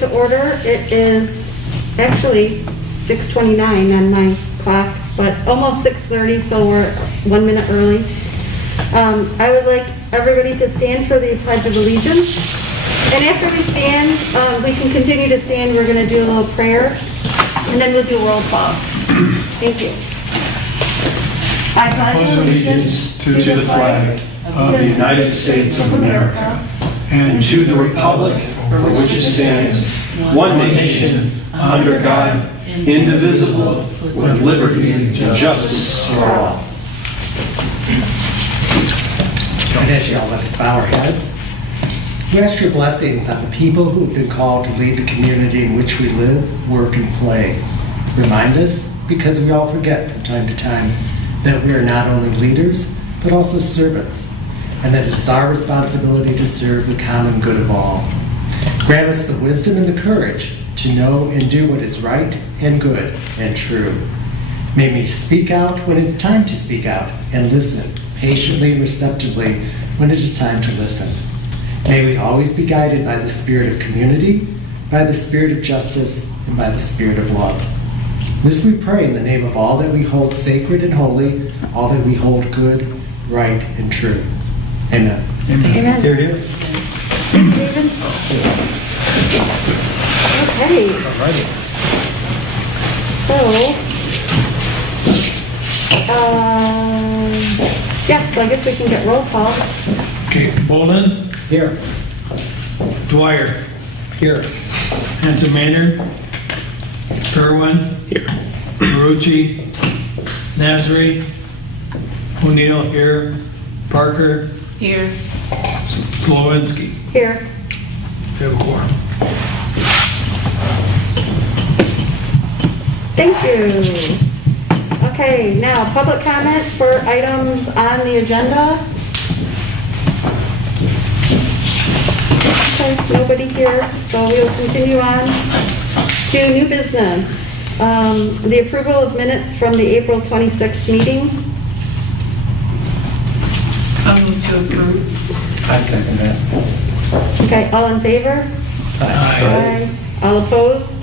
to order. It is actually 6:29 on my clock, but almost 6:30, so we're 1 minute early. I would like everybody to stand for the Pledge of Allegiance. And after we stand, we can continue to stand. We're going to do a little prayer, and then we'll do roll call. Thank you. I pledge allegiance to the flag of the United States of America and to the republic for which it stands, one nation, under God, indivisible, with liberty and justice for all. God bless you all. Let us bow our heads. We ask your blessings on the people who have been called to lead the community in which we live, work, and play. Remind us, because we all forget from time to time, that we are not only leaders, but also servants, and that it is our responsibility to serve the common good of all. Grant us the wisdom and the courage to know and do what is right and good and true. May we speak out when it's time to speak out, and listen patiently and receptively when it is time to listen. May we always be guided by the spirit of community, by the spirit of justice, and by the spirit of love. This we pray in the name of all that we hold sacred and holy, all that we hold good, right, and true. Amen. Amen. Hear, hear. David? Okay. So I guess we can get roll call. Okay, Bolin, Here. Dwyer, Here. Hanson Maynard, Irwin, here, Marucci, Nasri, O'Neill here, Parker, Here. Slowinski. Here. We have a quorum. Thank you. Okay, now public comment for items on the agenda. Okay, nobody here, so we will continue on to new business. The approval of minutes from the April 26th meeting. I move to approve. I second that. Okay, all in favor? Aye. All opposed?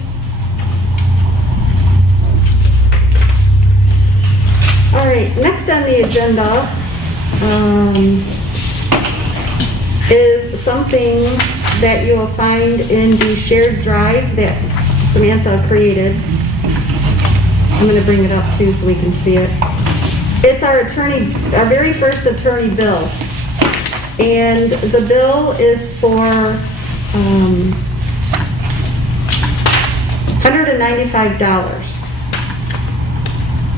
All right, next on the agenda is something that you will find in the shared drive that Samantha created. I'm going to bring it up too so we can see it. It's our very first attorney bill. And the bill is for $195.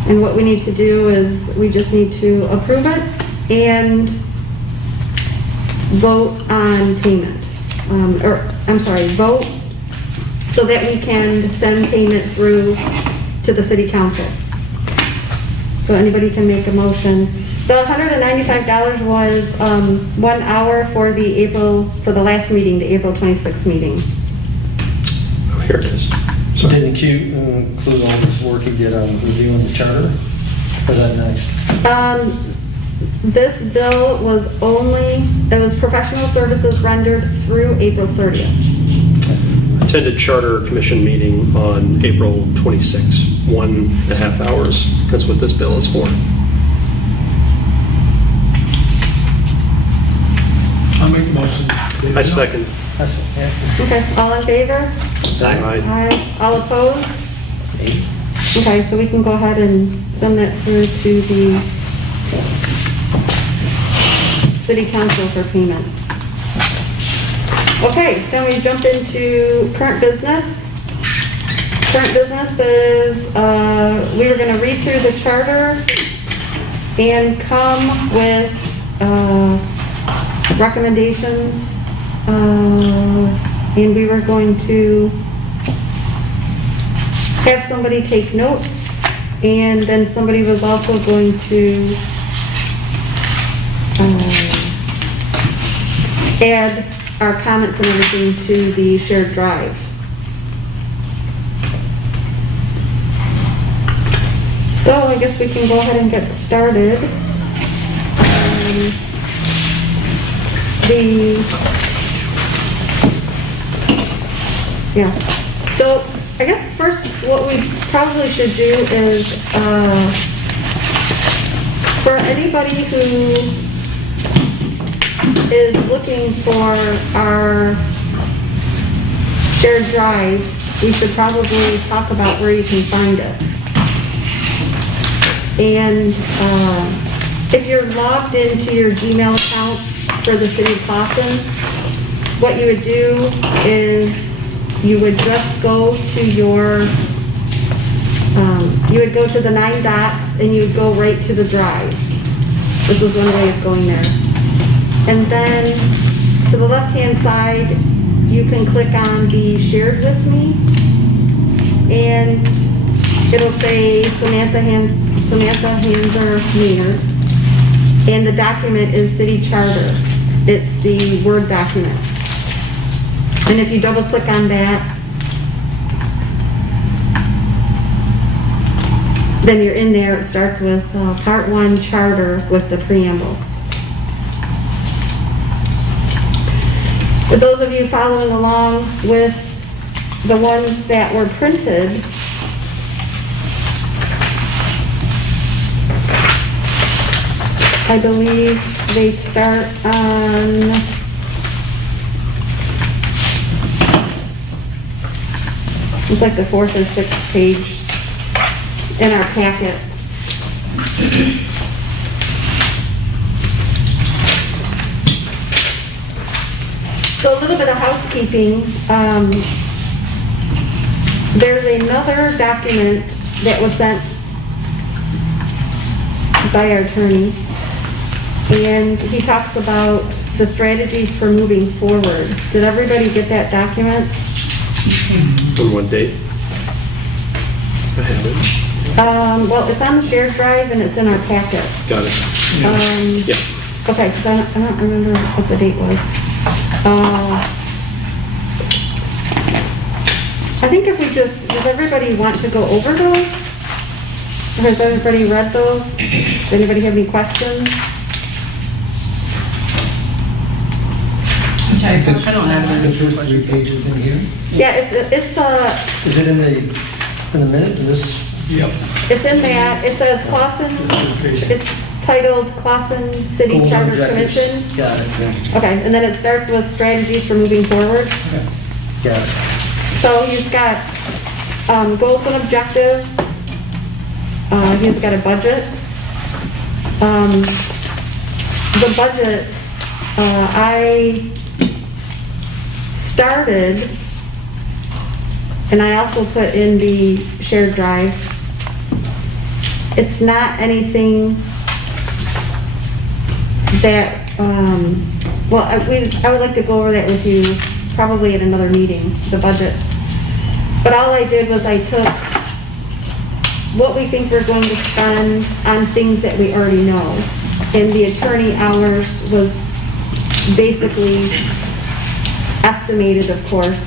And what we need to do is we just need to approve it and vote on payment. Vote so that we can send payment through to the city council. So anybody can make a motion. The $195 was 1 hour for the last meeting, the April 26th meeting. Oh, here it is. So didn't you include all this work you did on reviewing the charter? Or is that next? This bill was it was professional services rendered through April 30th. Attended Charter Commission meeting on April 26, 1.5 hours. That's what this bill is for. I'll make a motion. I second. Okay, all in favor? Aye. Aye. All opposed? Okay, so we can go ahead and send that through to the city council for payment. Okay, then we jump into current business. Current business is we were going to read through the charter and come with recommendations, and we were going to have somebody take notes, and then somebody was also going to add our comments and everything to the shared drive. So I guess we can go ahead and get started. Yeah. So I guess first what we probably should do is, for anybody who is looking for our shared drive, we should probably talk about where you can find it. And if you're logged into your Gmail account for the city of Clawson, what you would do is you would just go to your, you would go to the 9 dots and you would go right to the drive. This was one way of going there. And then to the left-hand side, you can click on the shared with me, and it'll say Samantha Hanser Maynard, and the document is city charter. It's the Word document. And if you double click on that, then you're in there. It starts with Part 1 Charter with the preamble. For those of you following along with the ones that were printed, I believe they start on it's like the 4th or 6th page in our packet. So a little bit of housekeeping. There's another document that was sent by our attorney, and he talks about the strategies for moving forward. Did everybody get that document? On what date? I have it. Well, it's on the shared drive and it's in our packet. Got it. Yeah. Okay, because I don't remember what the date was. I think if we just, does everybody want to go over those? Or has everybody read those? Does anybody have any questions? I don't have The any first 3 pages in here. Yeah, it's Is it in the minute, this? Yep. it's in that, it says Clawson, it's titled Clawson City Goals and Charter objectives. Commission. Got it, Okay, and then it starts with strategies for moving forward. got it. So he's got goals and objectives. He's got a budget. The budget, I started, and I also put in the shared drive. It's not anything that, well, I would like to go over that with you probably at another meeting, the budget. But all I did was I took what we think we're going to spend on things that we already know. And the attorney hours was basically estimated, of course,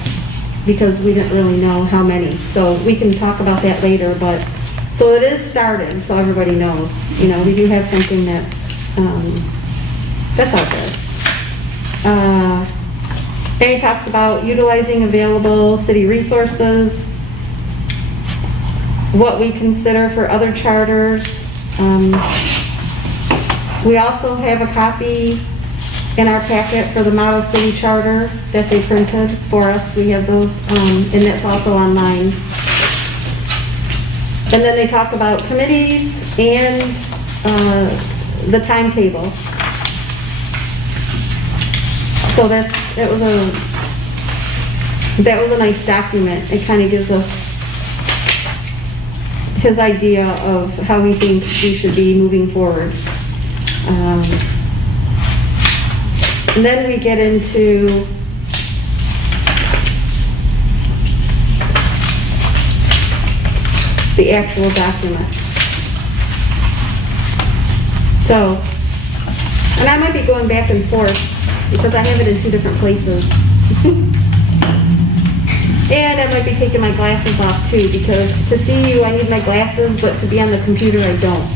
because we didn't really know how many. So we can talk about that later, but, so it is started, so everybody knows. You know, we do have something that's out there. And he talks about utilizing available city resources, what we consider for other charters. We also have a copy in our packet for the Model City Charter that they printed for us. We have those, and that's also online. And then they talk about committees and the timetable. So that was a nice document. It kind of gives us his idea of how he thinks we should be moving forward. And then we get into the actual document. So, and I might be going back and forth because I have it in 2 different places. And I might be taking my glasses off too, because to see you, I need my glasses, but to be on the computer, I don't.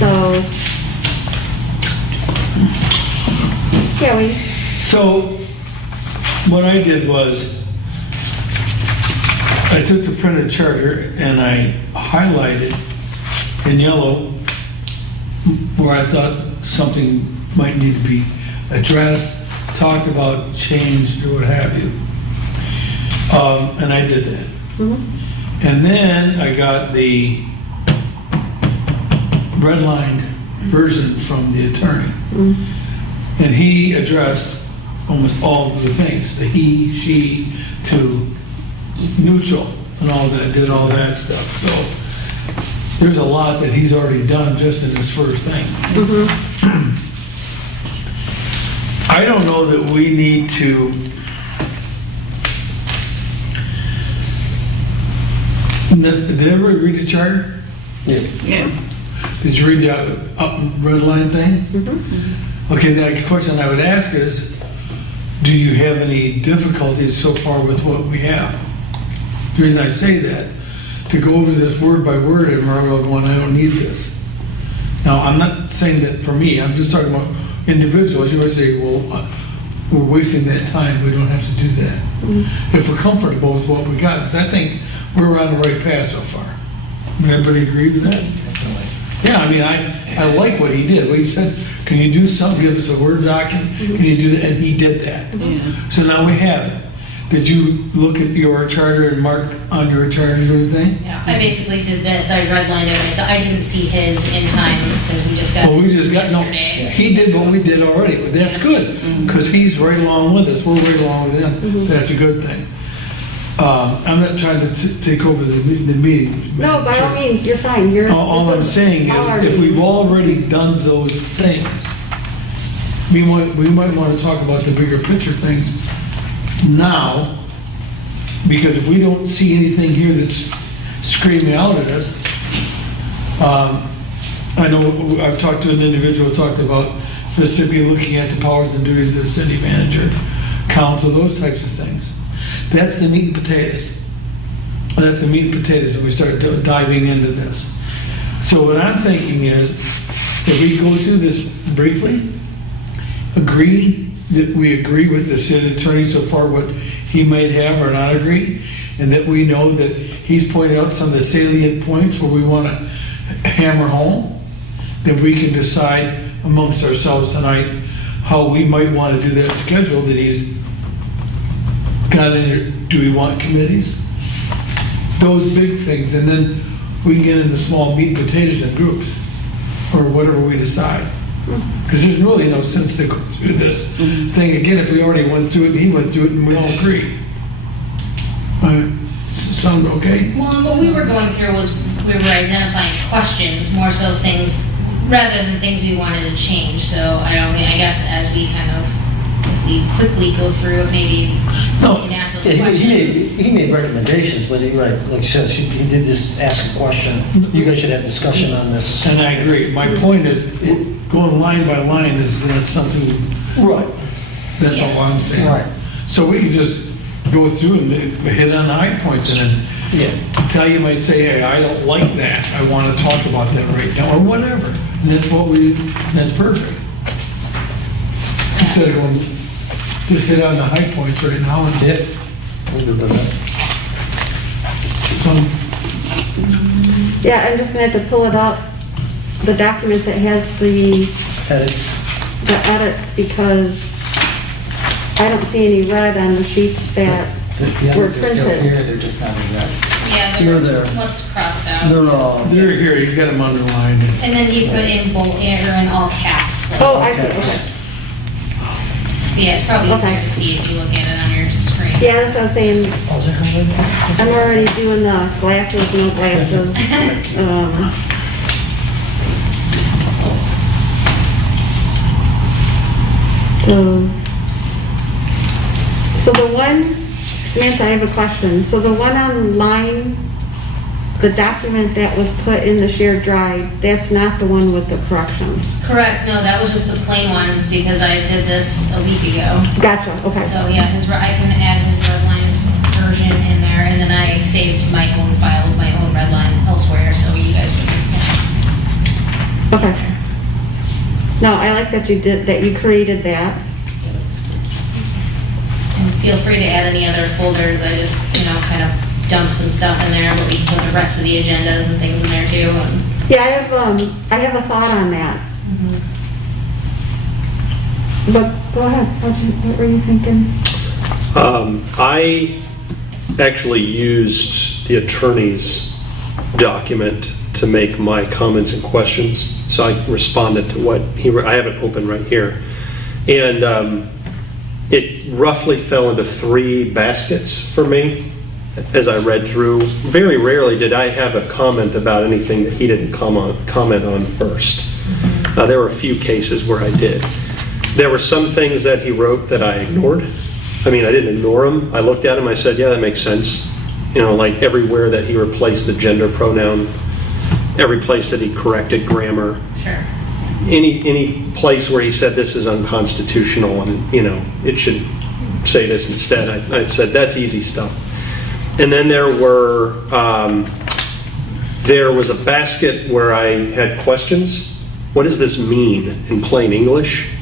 So, yeah, So what I did was, I took the printed charter and I highlighted in yellow where I thought something might need to be addressed, talked about, changed, or what have you. And I did that. And then I got the redlined version from the attorney. And he addressed almost all of the things, the he, she, to neutral and all that, did all that stuff. So there's a lot that he's already done just in this first thing. I don't know that we need to did everybody read the charter? Yeah. Did you read the red line thing? Okay, the question I would ask is, do you have any difficulties so far with what we have? The reason I say that, to go over this word by word, and we're all going, I don't need this. Now, I'm not saying that for me, I'm just talking about individuals. You would say, well, we're wasting that time, we don't have to do that. If we're comfortable with what we got, because I think we're on the right path so far. Everybody agree with that? Yeah, I mean, I like what he did. What he said, can you do something, give us a Word document? Can you do that? And he did that. So now we have it. Did you look at your charter and mark on your charter and everything? Yeah, I basically did this, I redlined it, so I didn't see his in time, because we just got Well, we just got, no, yesterday. he did what we did already, but that's good, because he's right along with us, we're right along with him, that's a good thing. I'm not trying to take over the meeting. No, Madam by all Chair. means, you're fine. All I'm saying is, if we've already done those things, we might want to talk about the bigger picture things now, because if we don't see anything here that's screaming out at us, I know I've talked to an individual, talked about specifically looking at the powers and duties of the city manager, council, those types of things. That's the meat and potatoes. That's the meat and potatoes, and we start diving into this. So what I'm thinking is, if we go through this briefly, agree that we agree with the city attorney so far what he might have or not agree, and that we know that he's pointed out some of the salient points where we want to hammer home, then we can decide amongst ourselves tonight how we might want to do that schedule that he's got in there. Do we want committees? Those big things, and then we can get into small meat and potatoes in groups, or whatever we decide. Because there's really no sense to go through this thing again if we already went through it and he went through it and we all agree. Sound okay? Well, what we were going through was, we were identifying questions, more so things, rather than things we wanted to change, so I guess as we kind of, if we quickly go through it, maybe we No. can ask those Yeah, questions. he made recommendations, but he, right, like you said, he did just ask a question. You guys should have discussion on this. And I agree. My point is, going line by line is not something, Right. that's all I'm saying. Right. So we can just go through and hit on the high points, and then Yeah. tell you might say, hey, I don't like that, I want to talk about that right now, or whatever. And that's perfect. Instead of going, just hit on the high points right now and Yeah. I'm good with that. some, Yeah, I'm just gonna have to pull it out, the document that has the Edits. edits, because I don't see any red on the sheets that The were others are still printed. here, they're just not in red. Yeah, They're they're, there. what's crossed out. They're all. they're here, he's got them underlined. And then you put in bold, or in all caps. like- Oh, I see, okay. Yeah, it's probably easier Okay. to see if you look at it on your screen. Yeah, that's what I was saying. I'm already doing the glasses, no glasses. So the one, Samantha, I have a question. So the one online, the document that was put in the shared drive, that's not the one with the corrections? Correct, no, that was just the plain one, because I did this a week ago. Gotcha, okay. So, yeah, I can add his redline version in there, and then I saved my own file with my own redline elsewhere, so you guys would, yeah. Okay. No, I like that you did, that you created that. And feel free to add any other folders. I just, kind of dumped some stuff in there, but we can put the rest of the agendas and things in there too. And Yeah, I have a thought on that. But go ahead, what were you thinking? I actually used the attorney's document to make my comments and questions. So I responded to what he wrote. I have it open right here. And it roughly fell into 3 baskets for me as I read through. Very rarely did I have a comment about anything that he didn't comment on first. There were a few cases where I did. There were some things that he wrote that I ignored. I mean, I didn't ignore them. I looked at him, I said, yeah, that makes sense. Like everywhere that he replaced the gender pronoun, every place that he corrected grammar, sure. any place where he said this is unconstitutional and, it should say this instead, I said, that's easy stuff. And then there was a basket where I had questions. What does this mean in plain English?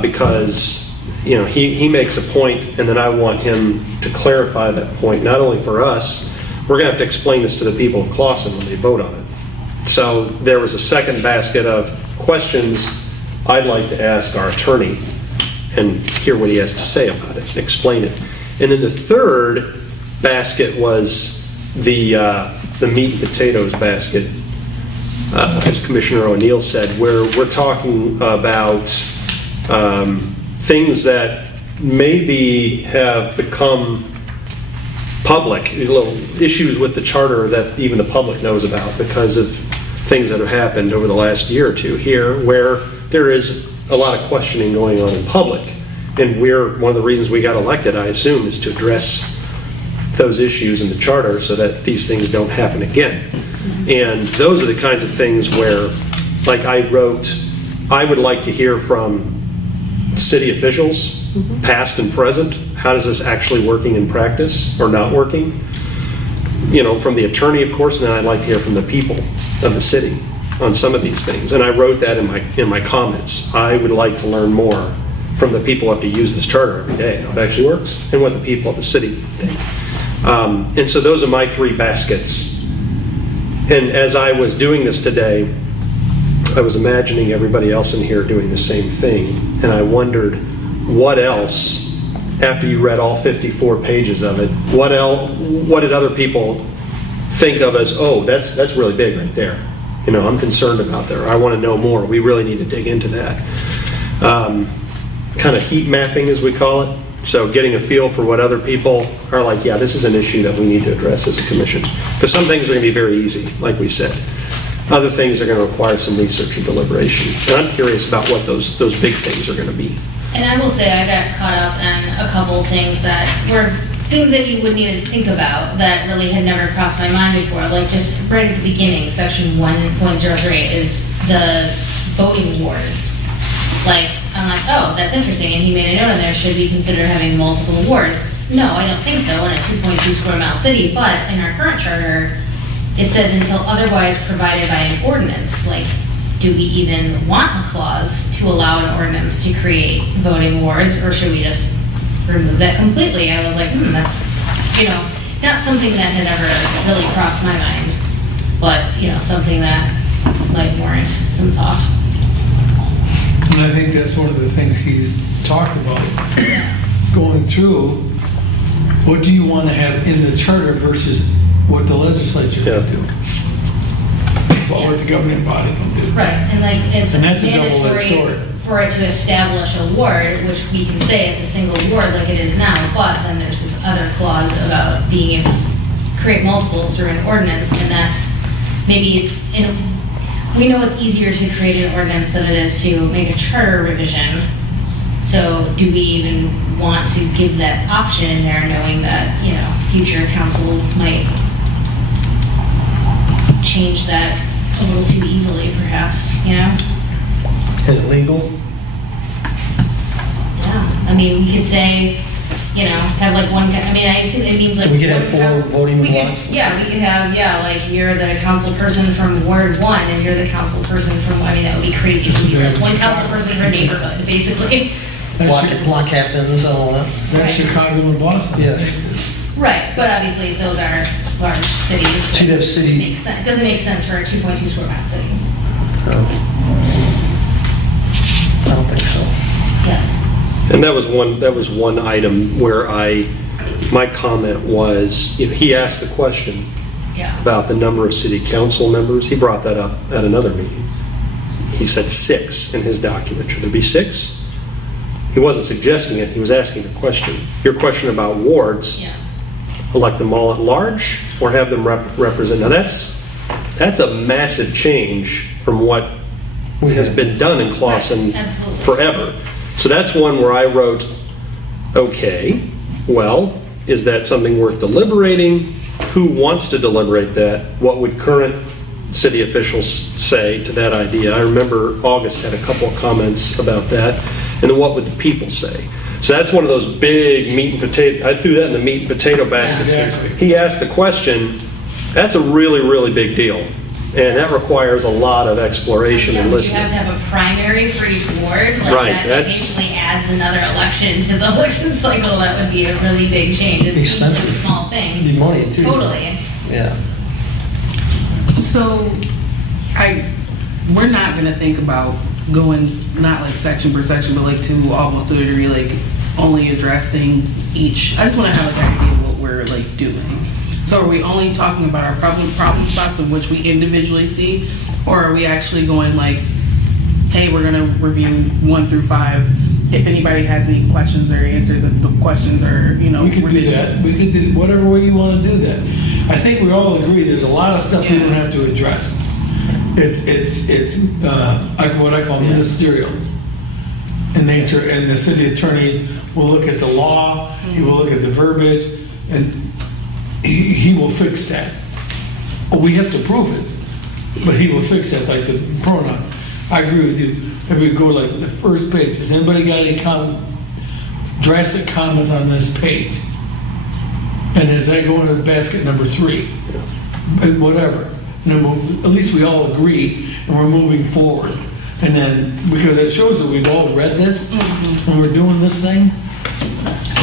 Because he makes a point, and then I want him to clarify that point, not only for us, we're going to have to explain this to the people of Clawson when they vote on it. So there was a second basket of questions I'd like to ask our attorney and hear what he has to say about it, explain it. And then the third basket was the meat and potatoes basket, as Commissioner O'Neill said, where we're talking about things that maybe have become public, little issues with the charter that even the public knows about because of things that have happened over the last year or two here, where there is a lot of questioning going on in public. And one of the reasons we got elected, I assume, is to address those issues in the charter so that these things don't happen again. And those are the kinds of things where, like I wrote, I would like to hear from city officials, past and present. How is this actually working in practice or not working? From the attorney, of course, and then I'd like to hear from the people of the city on some of these things. And I wrote that in my comments. I would like to learn more from the people who have to use this charter every day, how it actually works, and what the people of the city think. And so those are my 3 baskets. And as I was doing this today, I was imagining everybody else in here doing the same thing. And I wondered, what else, after you read all 54 pages of it, what did other people think of as, oh, that's really big right there. I'm concerned about that. I want to know more. We really need to dig into that. Kind of heat mapping, as we call it. So getting a feel for what other people are like, yeah, this is an issue that we need to address as a commission. Because some things are going to be very easy, like we said. Other things are going to require some research and deliberation. And I'm curious about what those big things are going to be. And I will say I got caught up in a couple things that were things that you wouldn't even think about that really had never crossed my mind before. Like just right at the beginning, section 1.03 is the voting wards. Like, I'm like, oh, that's interesting. And he made a note in there, should we consider having multiple wards? No, I don't think so in a 2.2 square mile city. But in our current charter, it says until otherwise provided by an ordinance. Like, do we even want a clause to allow an ordinance to create voting wards, or should we just remove that completely? I was like, that's, not something that had ever really crossed my mind, but, something that might warrant some thought. And I think that's one of the things he talked about, going through, what do you want to have in the charter versus what the legislature can do? What the governing body can do. Right, and like it's And that's a double-edged mandatory sword. for it to establish a ward, which we can say it's a single ward like it is now, but then there's this other clause about being able to create multiples through an ordinance, and that maybe we know it's easier to create an ordinance than it is to make a charter revision. So do we even want to give that option in there, knowing that, future councils might change that a little too easily, perhaps, Is it legal? Yeah, I mean, we could say, have like one, I assume it means like. So we could have one- 4 voting we could- blocks? Yeah, we could have, like you're the council person from Ward 1 and you're the council person from, that would be crazy. That's what they have in One Chicago. council person per neighborhood, basically. block captains and all that. That's Chicago and Boston. Yes. Right, but obviously those are large cities. So you'd have city- Makes sense- Doesn't make sense for a 2.2 square mile city. I don't think so. Yes. And that was one item where my comment was, he asked the question Yeah. about the number of city council members. He brought that up at another meeting. He said 6 in his document. Should there be 6? He wasn't suggesting it, he was asking the question. Your question about wards, Yeah. elect them all at large or have them represent. Now that's a massive change from what has been done in Clawson Right, absolutely. forever. So that's one where I wrote, okay, well, is that something worth deliberating? Who wants to deliberate that? What would current city officials say to that idea? I remember August had a couple of comments about that. And then what would the people say? So that's one of those big meat and potato, I threw that in the meat and potato basket. Exactly. He asked the question, that's a really, really big deal. And that requires a lot of exploration Yeah, and but you listening. have to have a primary for each ward. Like Right, that that's- basically adds another election to the election cycle. That would be a really big change. It's Expensive. a small Need thing. money too. Totally. Yeah. So, we're not gonna think about going, not like section per section, but like to almost to a degree, like only addressing each. I just wanna have like an idea of what we're like doing. So are we only talking about our problem spots of which we individually see? Or are we actually going like, hey, we're gonna review 1 through 5. If anybody has any questions or answers, if the questions are, We could do revisions. that. We could do whatever way you want to do that. I think we all agree there's a lot of stuff we don't have to address. It's like what I call ministerial in nature, and the city attorney will look at the law, he will look at the verbiage, and he will fix that. We have to prove it, but he will fix that, like the pronouns. I agree with you. If we go like the first page, has anybody got any drastic comments on this page? And as I go into the basket number 3, whatever. And then at least we all agree and we're moving forward. And then, because it shows that we've all read this when we're doing this thing,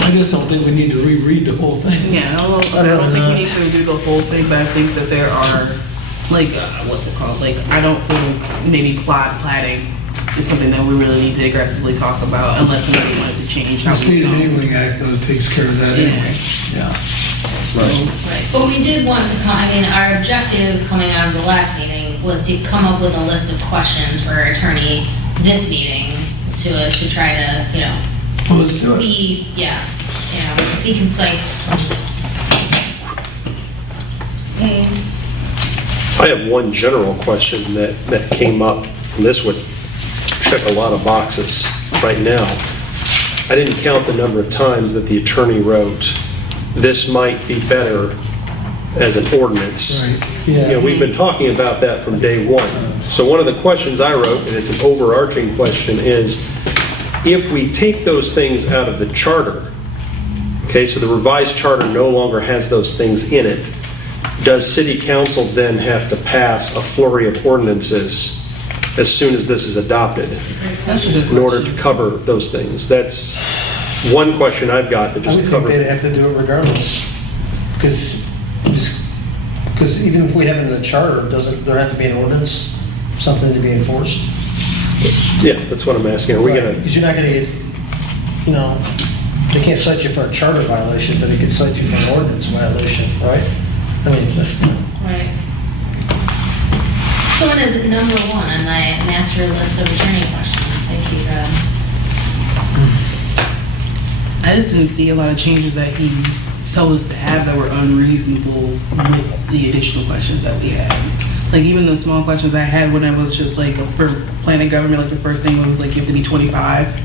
I just don't think we need to reread the whole thing. Yeah, I don't think we need to do the whole thing, but I think that there are, like, what's it called? Like, I don't think maybe platting is something that we really need to aggressively talk about unless somebody wanted to change how The we State zone. Enabling Act takes care of that anyway. Yeah. Right. But we did want to our objective coming out of the last meeting was to come up with a list of questions for our attorney this meeting so as to try to, Well, let's do it. be concise. I have one general question that came up, and this would check a lot of boxes right now. I didn't count the number of times that the attorney wrote, this might be better as an ordinance. Yeah. We've been talking about that from day one. So one of the questions I wrote, and it's an overarching question, is if we take those things out of the charter, okay, so the revised charter no longer has those things in it, does city council then have to pass a flurry of ordinances as soon as this is adopted That's a good in order to question. cover those things? That's one question I've got that I just would think they'd covers. have to do it regardless. Because even if we have it in the charter, doesn't there have to be an ordinance, something to be enforced? Yeah, that's what I'm asking. Are we gonna, Because you're not going to get, they can't cite you for a charter violation, but they can cite you for an ordinance violation, right? I mean, Right. So what is number 1 on my master list of attorney questions? Thank you, Brad. I just didn't see a lot of changes that he told us to have that were unreasonable with the additional questions that we had. Like even the small questions I had when I was just like for planning government, like the first thing was like you have to be 25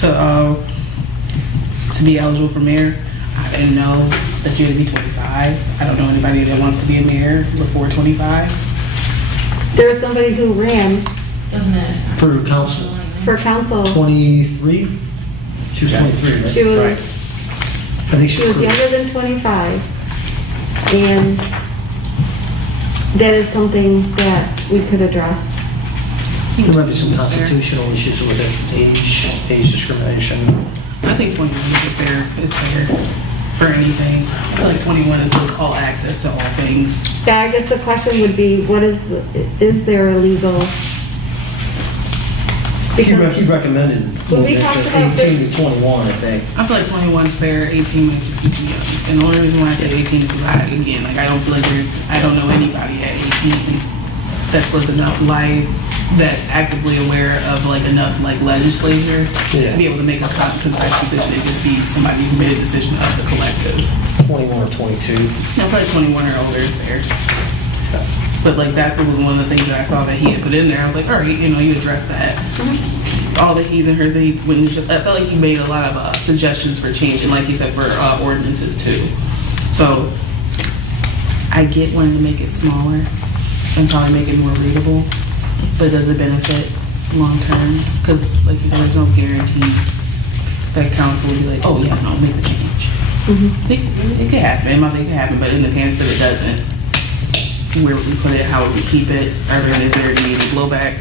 to be eligible for mayor. I didn't know that you had to be 25. I don't know anybody that wants to be a mayor before 25. There was somebody who ran Doesn't matter. For council. for council. 23? She was 23, right? She was, I think she was younger than 25. And that is something that we could address. There might be some constitutional issues with it, age discrimination. I think 21 is fair for anything. I feel like 21 is like all access to all things. Yeah, I guess the question would be, is there a legal? Because He recommended When we moving it talked to about 18 to 21, I think. I feel like 21 is fair, 18 makes it too young. And the only reason why I say 18 is because I don't feel like I don't know anybody at 18 that's lived enough life, that's actively aware of like enough like legislature Yeah. to be able to make a concise decision. It just be somebody who made a decision of the collective. 21 or 22. I feel like 21 or older is fair. But like that was one of the things that I saw that he had put in there. I was like, all right, you addressed that. All the he's and hers that he wouldn't just. I felt like he made a lot of suggestions for change, and like he said, for ordinances too. So I get wanting to make it smaller and probably make it more readable, but does it benefit long term? Because like you said, there's no guarantee that council will be like, oh yeah, no, make the change. It could happen. I'm not saying it could happen, but in the case that it doesn't, where would we put it? How would we keep it? Is there any blowback?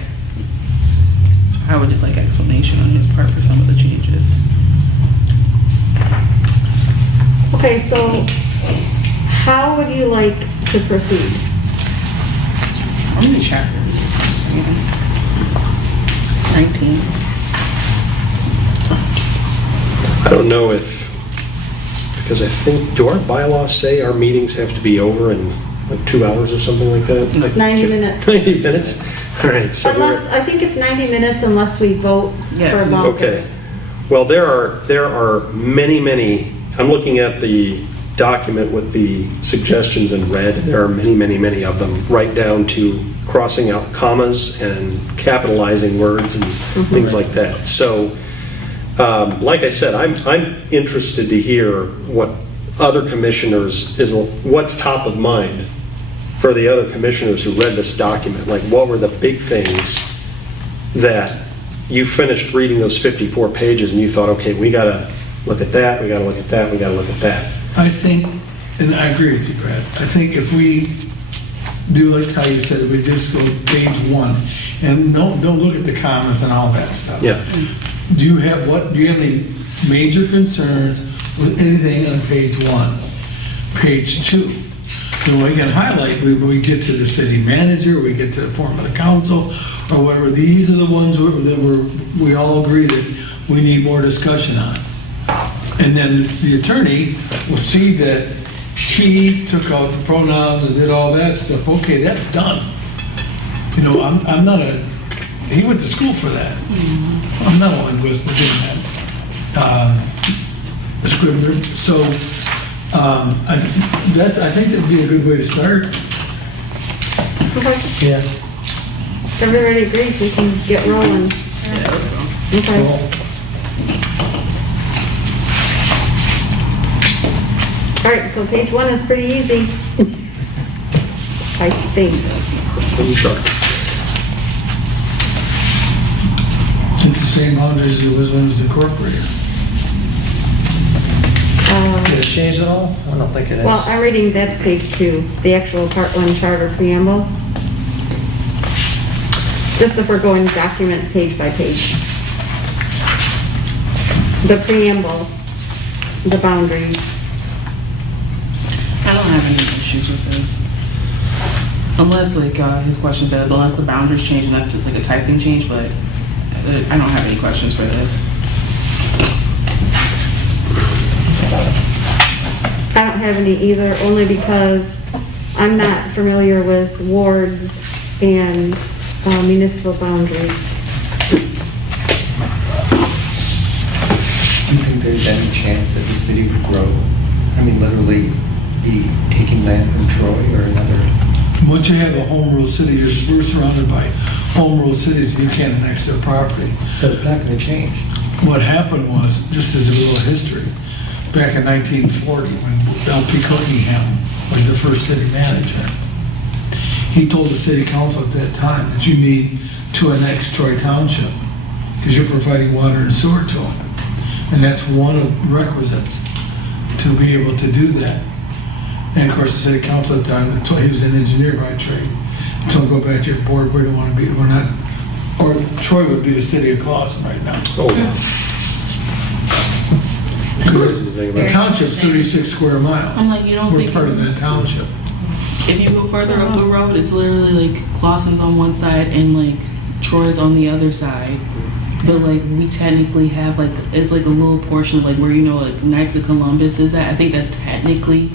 I would just like explanation on his part for some of the changes. Okay, so how would you like to proceed? How many chapters is this? 19. I don't know because I think, do our bylaws say our meetings have to be over in like 2 hours or something like that? Like 90 minutes. 90 minutes? All right, so Unless, I think it's 90 minutes unless we vote Yes. for a bond. okay. Well, there are many, I'm looking at the document with the suggestions in red. There are many of them, right down to crossing out commas and capitalizing words and things like that. So, like I said, I'm interested to hear what other commissioners, what's top of mind for the other commissioners who read this document. Like, what were the big things that you finished reading those 54 pages and you thought, okay, we got to look at that, we got to look at that, we got to look at that. I think, and I agree with you, Brad, I think if we do like how you said, we just go page 1, and don't look at the comments and all that stuff. Yeah. Do you have any major concerns with anything on page 1? Page 2, then we can highlight when we get to the city manager, we get to the form of the council, or whatever. These are the ones that we all agree that we need more discussion on. And then the attorney will see that he took out the pronouns and did all that stuff. Okay, that's done. You know, I'm not he went to school for that. I'm not a linguist that did that. A scrivener. So I think that'd be a good way to start. Okay. Yeah. If everybody agrees, we can get rolling. Yeah, let's go. Okay. All right, so page 1 is pretty easy. I think. Sure. It's the same boundaries it was when it was incorporated. Did it change at all? I don't think it is. Well, I'm reading, that's page 2, the actual Part 1 charter preamble. Just if we're going document page by page. The preamble, the boundaries. I don't have any issues with this. Unless, like, his question said, unless the boundaries change, and that's just like a typing change, but I don't have any questions for this. I don't have any either, only because I'm not familiar with wards and municipal boundaries. Do you think there's any chance that the city would grow? I mean, literally be taking land from Troy or another? Once you have a home rule city, we're surrounded by home rule cities, and you can't annex their property. So it's not going to change. What happened was, just as a little history, back in 1940, when L.P. Cunningham was the first city manager, he told the city council at that time that you need to annex Troy Township because you're providing water and sewer to them. And that's one of the requisites to be able to do that. And of course, the city council at the time, he was an engineer by trade, told him, go back to your board, we don't want to be, we're not Or Troy would be the city of Clausen right now. Oh, The township's 36 square miles. I'm like, you don't We're think- part of that township. If you go further up the road, it's literally like Clausen's on one side and like Troy's on the other side. But like we technically have like, it's like a little portion of like where, you know, like Knights of Columbus is at. I think that's technically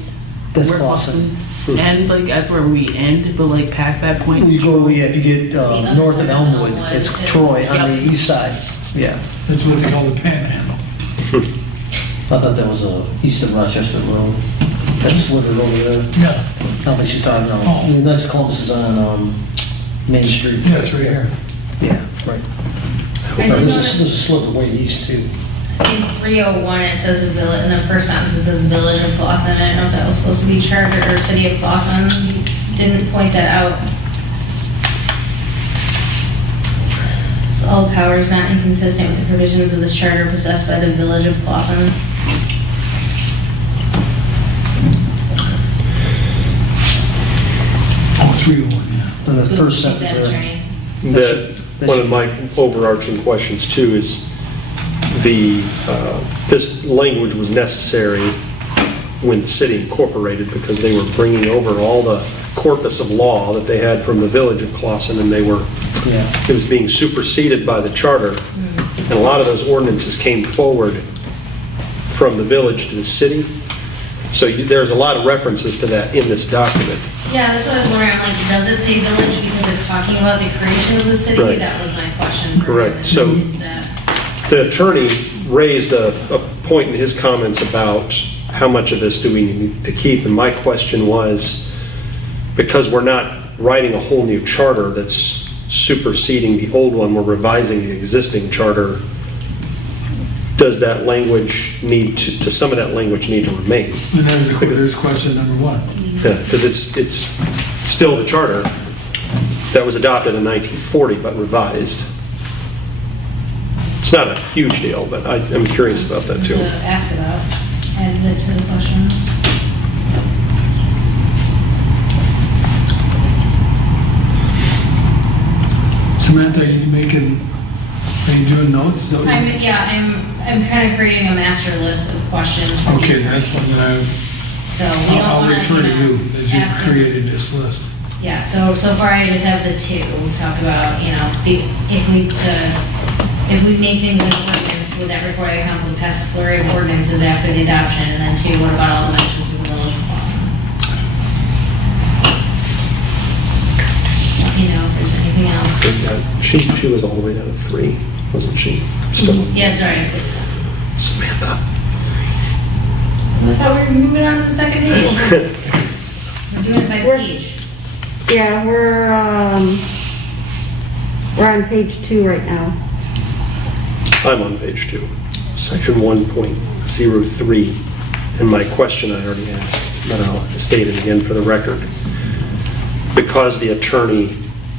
That's where Clausen. ends. Like that's where we end. But like past that point, You go, yeah, if you get other north side of of Elmwood, Elmwood it's is- Troy on the Yep. east side. Yeah. That's what they call the panhandle. I thought that was east of Rochester Road. That's Sliver over there. Yeah, I don't think she's talking about. Oh. That's Columbus is on Main Street. yeah, it's right here. Yeah, right. I did There's notice a sliver way east too. in 301, it says a village, in the first sentence, it says Village of Clausen. I don't know if that was supposed to be charter or City of Clausen. You didn't point that out. So all powers not inconsistent with the provisions of this charter possessed by the Village of Clausen. Oh, 301, yeah. And the Who first did sentence that, there. attorney? that, one of my overarching questions too is this language was necessary when the city incorporated because they were bringing over all the corpus of law that they had from the village of Clausen and Yeah. it was being superseded by the charter. And a lot of those ordinances came forward from the village to the city. So there's a lot of references to that in this document. Yeah, that's what I was wondering, I'm like, does it say village because it's talking about the creation of the city? Right. That was my question. for Correct. him, So- is that- The attorney raised a point in his comments about how much of this do we need to keep, and my question was, because we're not writing a whole new charter that's superseding the old one, we're revising the existing charter, does that language does some of that language need to remain? And there's question number one. Because it's still the charter that was adopted in 1940 but revised. It's not a huge deal, but I'm curious about that too. To ask about, add it to the questions. Samantha, are you doing notes? Is that what you- I'm kind of creating a master list of questions for the Okay, attorney. that's one that So we don't I'll want to, refer to you, as ask you've them. created this list. Yeah, so far I just have the two. We talk about, if we make things in ordinance, would that require the council to pass a flurry of ordinances after the adoption? And then two, what about all the mentions of the village of Boston? Let me know if there's anything else. She was all the way down to 3, wasn't she? Still. Yeah, sorry, I skipped. Samantha. I thought we were moving on to the second page. We're doing it by We're- page. Yeah, we're on page 2 right now. I'm on page 2, section 1.03, and my question I already asked, but I'll state it again for the record. Because the attorney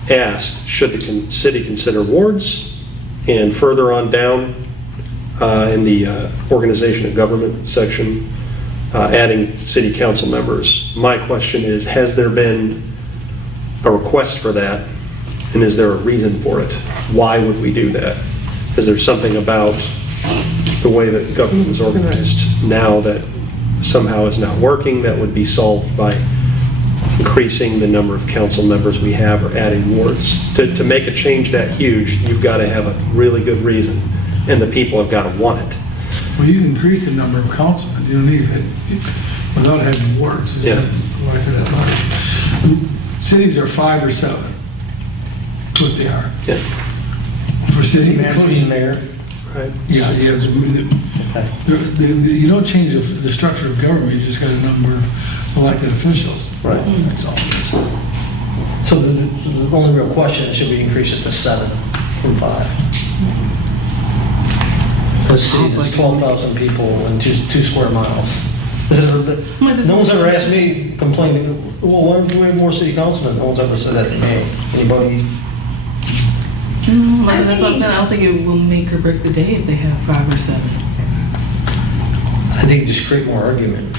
asked, should the city consider wards? And further on down in the organization of government section, adding city council members. My question is, has there been a request for that? And is there a reason for it? Why would we do that? Is there something about the way that government is organized now that somehow is not working that would be solved by increasing the number of council members we have or adding wards? To make a change that huge, you've got to have a really good reason, and the people have got to want it. Well, you can increase the number of councilmen, you don't need it, without having wards. Is Yeah. that elected at large? Cities are 5 or 7. That's what they are. Yeah. For city Including managers, mayor. Right. yeah, Okay. you don't change the structure of government, you just got a number of elected officials. Right. That's all it is. So the only real question is, should we increase it to 7 from 5? Let's see, there's 12,000 people and 2 square miles. No one's ever asked me, complaining, well, why do we have more city councilmen? No one's ever said that to me. Anybody? Listen, that's what I'm saying. I don't think it will make or break the day if they have 5 or 7. I think just create more argument.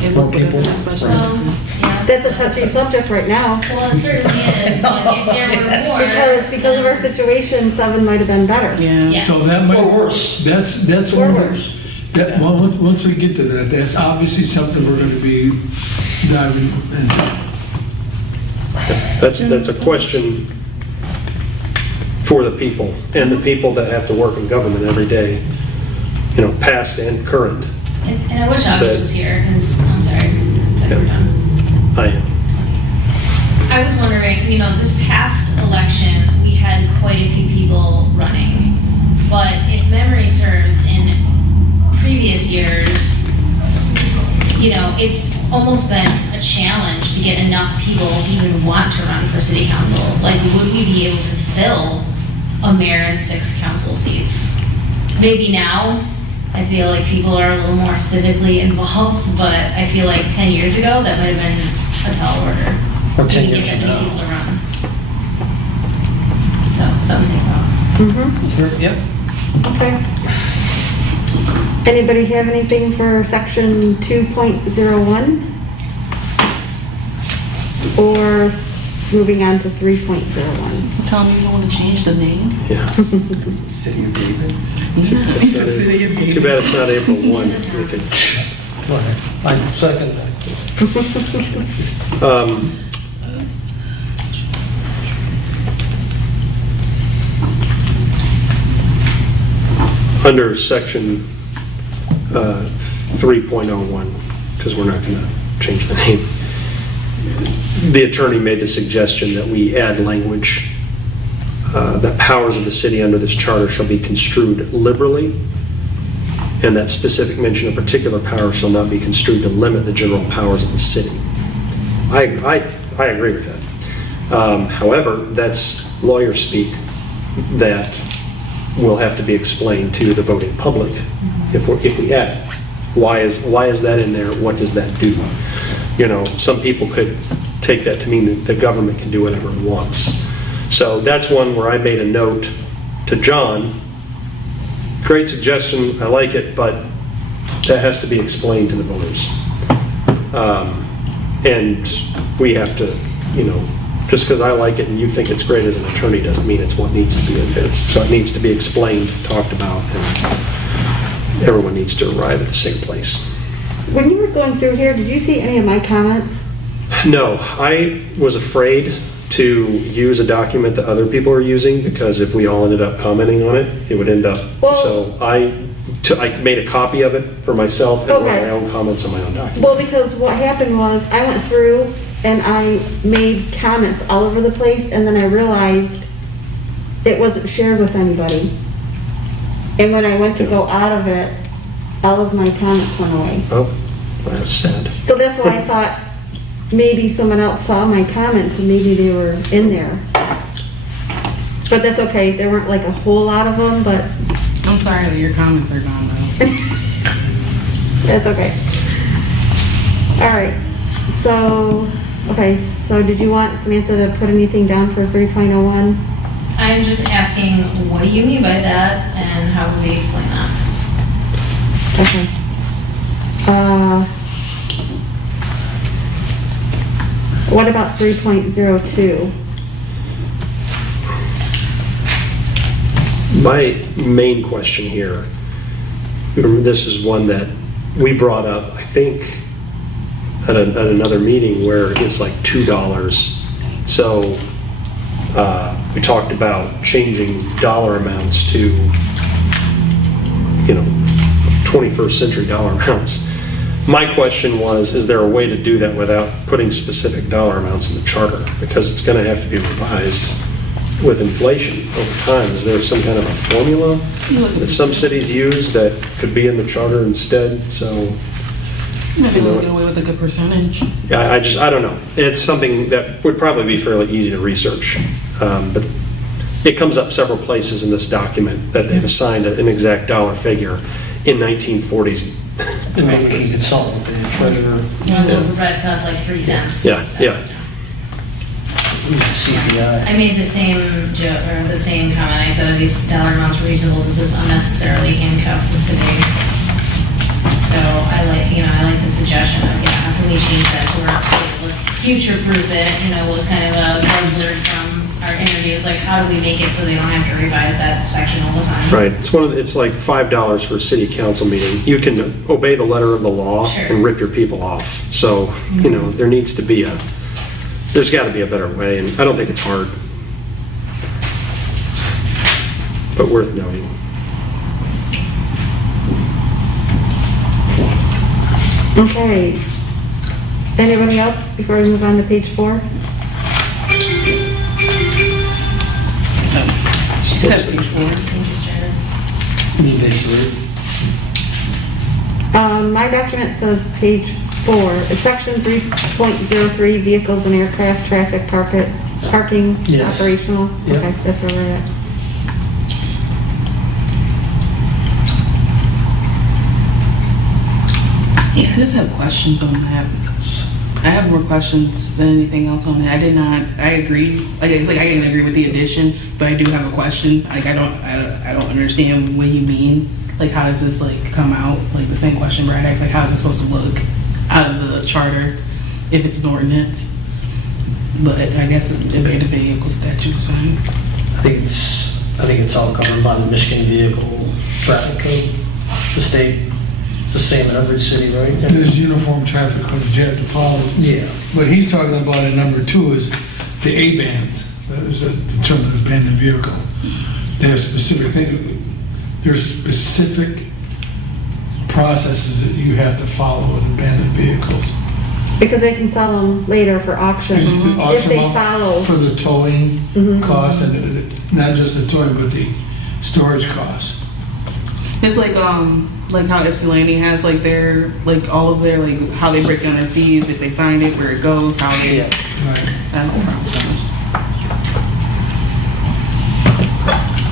It More would put it people. in a special Well, meeting. yeah. That's a touchy subject right now. Well, it certainly is, but if there were more. Because of our situation, 7 might have been better. Yeah. Yes. So that might. Or worse. That's Or one of worse. that, well, once we get to that, that's obviously something we're gonna be diving into. That's a question for the people, and the people that have to work in government every day, you know, past and current. And I wish August was here, because, I'm sorry, I thought we were done. I was wondering, you know, this past election, we had quite a few people running. But if memory serves, in previous years, you know, it's almost been a challenge to get enough people to even want to run for city council. Like, would we be able to fill a mayor and 6 council seats? Maybe now, I feel like people are a little more civically involved, but I feel like 10 years ago, that might have been a tall order. Or 10 to years get from that many now. people to run. So, something to think about. Mm-hmm, Yep. okay. Anybody have anything for section 2.01? Or moving on to 3.01? Tell me you don't want to change the name. Yeah. City of David. Yeah, it's a city of Too David. bad it's not April 1. We could- Go ahead. I second that. Under section 3.01, because we're not going to change the name, the attorney made the suggestion that we add language that powers of the city under this charter shall be construed liberally, and that specific mention of particular power shall not be construed to limit the general powers of the city. I agree with that. However, that's lawyer speak that will have to be explained to the voting public if we add it. Why is that in there? What does that do? You know, some people could take that to mean that the government can do whatever it wants. So that's one where I made a note to John. Great suggestion, I like it, but that has to be explained to the voters. And we have to, you know, just because I like it and you think it's great as an attorney doesn't mean it's what needs to be in there. So it needs to be explained, talked about, and everyone needs to arrive at the same place. When you were going through here, did you see any of my comments? No, I was afraid to use a document that other people are using because if we all ended up commenting on it, it would end up. Well- So I made a copy of it for myself and wrote Okay. my own comments on my own document. Well, because what happened was I went through and I made comments all over the place and then I realized it wasn't shared with anybody. And when I went to go out of it, all of my comments went away. Oh, that's sad. So that's why I thought maybe someone else saw my comments and maybe they were in there. But that's okay, there weren't like a whole lot of them, but I'm sorry that your comments are gone though. that's okay. All right, so, okay, so did you want Samantha to put anything down for 3.01? I'm just asking, what do you mean by that, and how would we explain that? Okay. What about 3.02? My main question here, this is one that we brought up, I think, at another meeting where it's like $2. So we talked about changing dollar amounts to, you know, 21st century dollar amounts. My question was, is there a way to do that without putting specific dollar amounts in the charter? Because it's going to have to be revised with inflation over time. Is there some kind of a formula that some cities use that could be in the charter instead? So, Maybe you know, we'll get away with a good percentage. yeah, I don't know. It's something that would probably be fairly easy to research. But it comes up several places in this document that they've assigned an exact dollar figure in 1940s. And maybe we can consult with the treasurer, You know, a loaf of bread costs like 3 cents. Yeah, so, yeah. CPI. I made the same joke, or the same comment, I said, are these dollar amounts reasonable, does this unnecessarily handcuff the city? So I like the suggestion of, yeah, future-proof it, you know, was kind of a buzzword from our interviews, like how do we make it so they don't have to revise that section all the time? Right, it's like $5 for a city council meeting. You can obey the letter of the law Sure. and rip your people off. So, you know, there's got to be a better way, and I don't think it's hard. But worth noting. Okay. Anybody else before we move on to page 4? Except page 4. I'm just trying to- Need page 3. My document says page 4. It's section 3.03, vehicles and aircraft traffic parking Yes. operational. Yep. Okay, that's where we're at. Yeah, I just have questions on that. I have more questions than anything else on it. I agree. Like, it's like I didn't agree with the addition, but I do have a question. Like, I don't understand what you mean. Like, how does this like come out? Like the same question Brad asked. Like, how is it supposed to look out of the charter if it's an ordinance? But I guess the abandoned vehicle statute is fine. I think it's all covered by the Michigan Vehicle Traffic Code, the state. It's the same in every city, right? There's uniform traffic code that you have to follow. Yeah. What he's talking about in number 2 is the A-bands. That is the term of abandoned vehicle. They have specific things, there's specific processes that you have to follow with abandoned vehicles. Because they can sell them later for auction The if auction they amount follow. For the towing Mhm. costs, and not just the towing, but the storage costs. It's like how Ypsilanti has like their like all of their like how they break down their fees if they find it, where it goes, how they. Yeah. Right. I have no problem with that.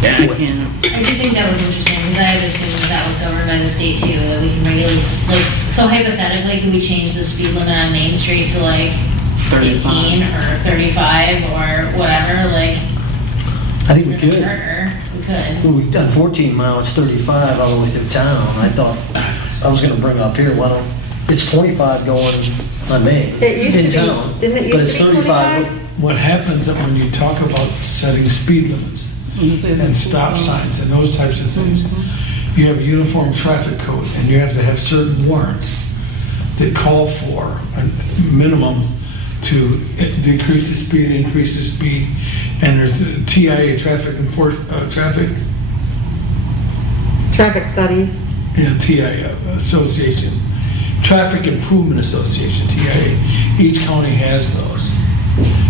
Yeah, I can't. I do think that was interesting, because I would assume that was governed by the state too, that we can regulate, like, so hypothetically, could we change the speed limit on Main Street to like 15 or 35 or whatever, like, I think we in the could. charter, we could. Well, we've done 14 miles, 35 all the way through town. I thought, I was gonna bring up here, it's 25 going on Main. It used in to be- town, didn't it but used it's to be 35. What happens when you talk about setting speed limits and stop signs and those types of things, you have a uniform traffic code, and you have to have certain warrants that call for a minimum to decrease the speed, increase the speed, and there's the TIA, Traffic Traffic studies. TIA Association, Traffic Improvement Association, TIA. Each county has those.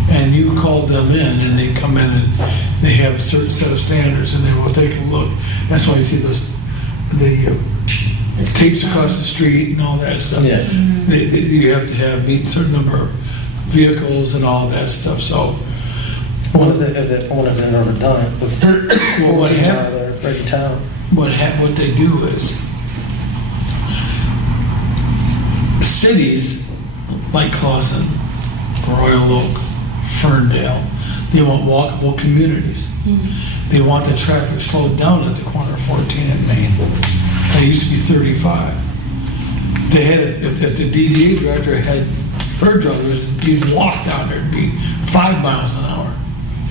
And you call them in, and they come in and they have a certain set of standards, and they will take a look. That's why you see the tapes across the street and all that stuff. Yeah. You have to meet a certain number of vehicles and all that stuff, so. One of them ever done it with Well, what 14 hap- mile there, right in town. What they do is, cities like Clawson, Royal Oak, Ferndale, they want walkable communities. They want the traffic slowed down at the corner of 14 and Main. It used to be 35. They had, if the DDA director had her druthers, you'd walk down there, it'd be 5 miles an hour.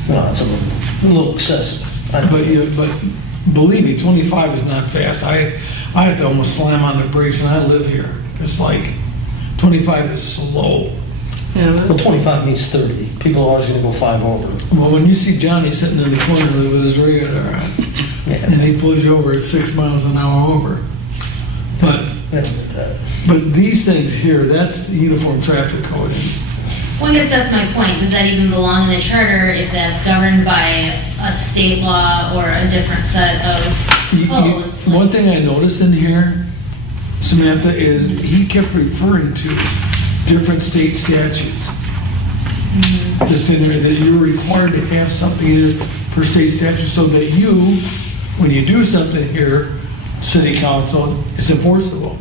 No, it's a little excessive. But believe me, 25 is not fast. I have to almost slam on the brakes, and I live here. It's like 25 is slow. Yeah, Well, 25 means 30. People are always gonna go 5 over. Well, when you see Johnny sitting in the corner with his radar on, and he pulls you over at 6 miles an hour over. But these things here, that's the uniform traffic code. Well, I guess that's my point. Does that even belong in the charter if that's governed by a state law or a different set of codes? One thing I noticed in here, Samantha, is he kept referring to different state statutes. That's in there, that you're required to have something in it per state statute, so that you, when you do something here, city council, it's enforceable.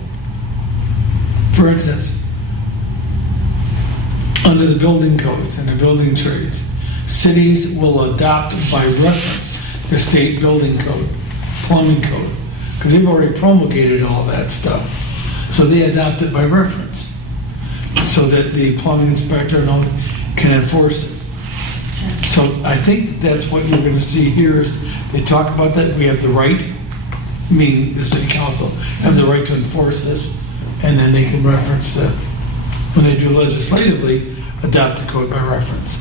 For instance, under the building codes and the building trades, cities will adopt by reference the state building code, plumbing code, because they've already promulgated all that stuff. So they adopt it by reference. so that the plumbing inspector and all can enforce it. So I think that's what you're gonna see here is they talk about that, we have the right, meaning the city council, have the right to enforce this, and then they can reference that, when they do legislatively, adopt the code by reference.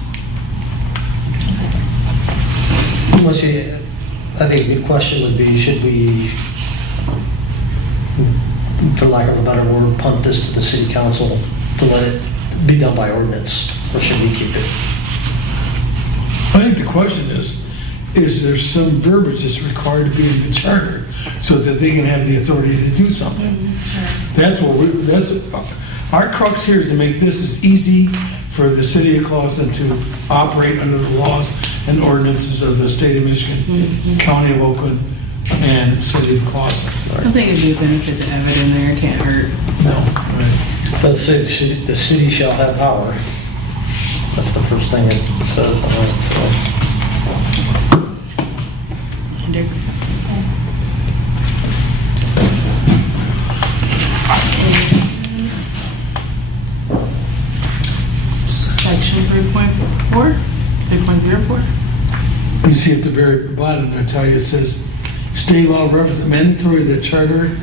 Unless you, I think a good question would be, should we, for lack of a better word, punt this to the city council to let it be done by ordinance, or should we keep it? I think the question is there some verbiage that's required to be in the charter so that they can have the authority to do something? That's our crux here is to make this as easy for the city of Clawson to operate under the laws and ordinances of the state of Michigan, county of Oakland, and city of Clawson. I think it'd be a benefit to have it in there, it can't hurt. No. It does say the city shall have power. That's the first thing it says on it, Section 3.4, 3.04. You see at the very bottom, I tell you, it says, state law reference mandatory that charter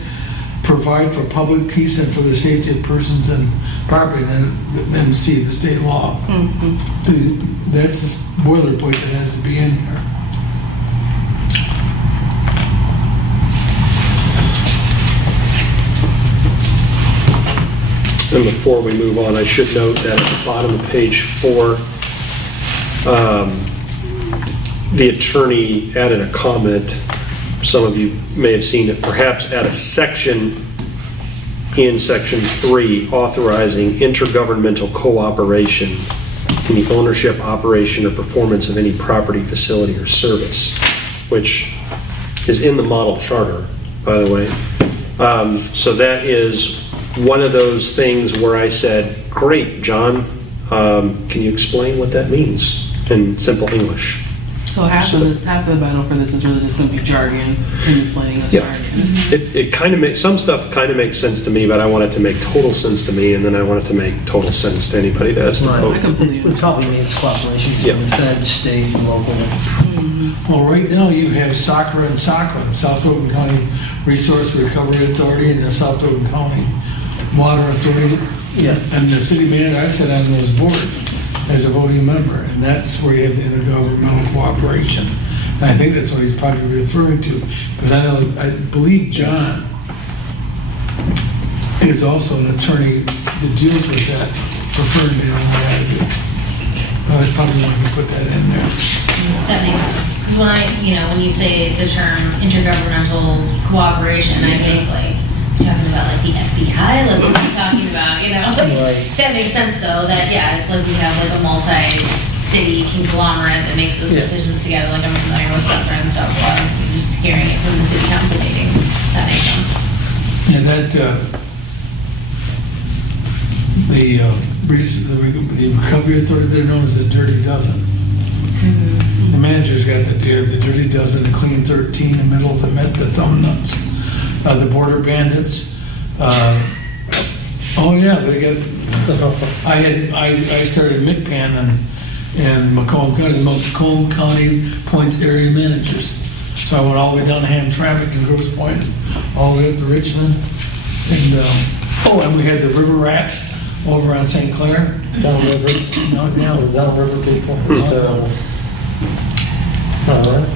provide for public peace and for the safety of persons and property, and then see the state law. That's the boilerplate that has to be in here. And before we move on, I should note that at the bottom of page 4, the attorney added a comment. Some of you may have seen it, perhaps add a section in section 3 authorizing intergovernmental cooperation in the ownership, operation, or performance of any property, facility, or service, which is in the model charter, by the way. So that is one of those things where I said, great, John, can you explain what that means in simple English? So half of the battle for this is really just going to be jargon and explaining us Yeah. jargon. It kind of makes, some stuff kind of makes sense to me, but I want it to make total sense to me, and then I want it to make total sense to anybody that has to Right. vote. I completely It probably needs cooperation Yeah. from the Fed, state, and local. Well, right now you have SACRA and SACRA, the South Oakland County Resource Recovery Authority and the South Oakland County Water Authority. Yeah. And the city manager, I sat on those boards as a voting member, and that's where you have the intergovernmental cooperation. And I think that's what he's probably referring to, because I believe John is also an attorney that deals with that for Ferndale and what have you. I was probably wanting to put that in there. That makes sense. Because when you say the term intergovernmental cooperation, I think like, you're talking about like the FBI, like what are you talking about, Right. That makes sense though, that, yeah, it's like we have like a multi-city conglomerate that makes those Yeah. decisions together, like I'm familiar with Suffolk and South Water, you're just hearing it from the city council meetings. That makes sense. And that, the recovery authority, they're known as the Dirty Dozen. The manager's got the Dirty Dozen, the Clean 13, the middle of the Thumb Nuts, the Border Bandits. Oh yeah, they got, I started MCPAN and Macomb County Points Area Managers. So I went all the way down to Hamtramck and Grosse Pointe, all the way up to Richmond. And we had the River Rats over on St. Clair. Downriver, downriver people. All right.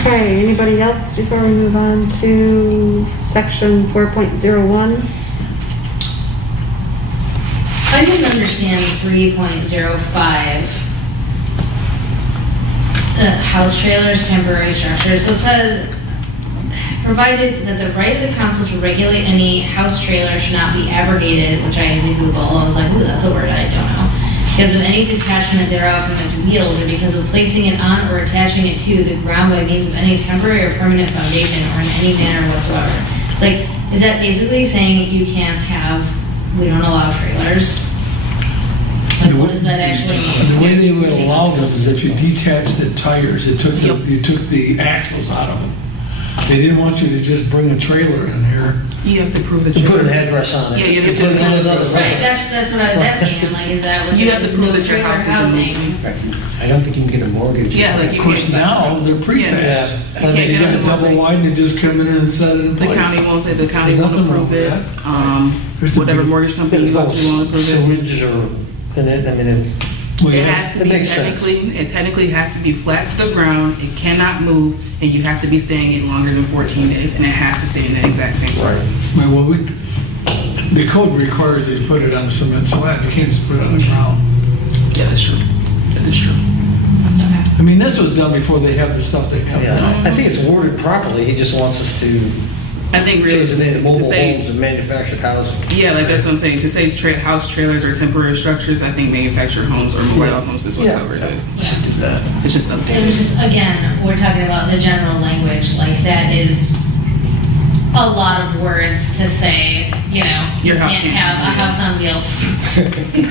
Okay, anybody else before we move on to section 4.01? I didn't understand 3.05. House trailers, temporary structures. So it said, provided that the right of the council to regulate any house trailer should not be abrogated, which I did Google. I was like, ooh, that's a word I don't know. Because of any detachment thereof from its wheels, or because of placing it on or attaching it to the ground by means of any temporary or permanent foundation, or in any manner whatsoever. It's like, is that basically saying you can't have, we don't allow trailers? Like, what does that actually mean? The way they would allow them is if you detached the tires, you took the axles out of them. They didn't want you to just bring a trailer in here You have to prove that You you're. put an address on it. Yeah, you have to Put put it on an another address. Right, residence. that's what I was asking, I'm like, is that what? You have to prove that your trailer house is a housing? moving. I don't think you can get a mortgage. Yeah, like Of you course, can't. now they're Yeah. prefabs. You can't They get got them double on wide and they just come in and set it in the place. county won't say, the county There's won't nothing wrong approve with it. that. There's the Whatever big- mortgage company It's wants all to approve it. sewage or, in it, I mean, Well, It yeah. has to It be makes sense. it technically has to be flat to the ground, it cannot move, and you have to be staying in longer than 14 days, and it has to stay in the exact same spot. Right, well, the code requires they put it on a cement slab, you can't just put it on the ground. Yeah, that's true. That is true. Okay. I mean, this was done before they have the stuff they have yeah, now. I think it's worded properly. He just wants us to I think change the name to to mobile say, homes and manufactured housing. yeah, like that's what I'm saying, to say house trailers or temporary structures, I think manufactured homes or mobile homes is what Yeah. covers it. Let's just do that. It's just It was updated. just, again, we're talking about the general language, like that is a lot of words to say, you know, you Your house can't can't have a have house on wheels. You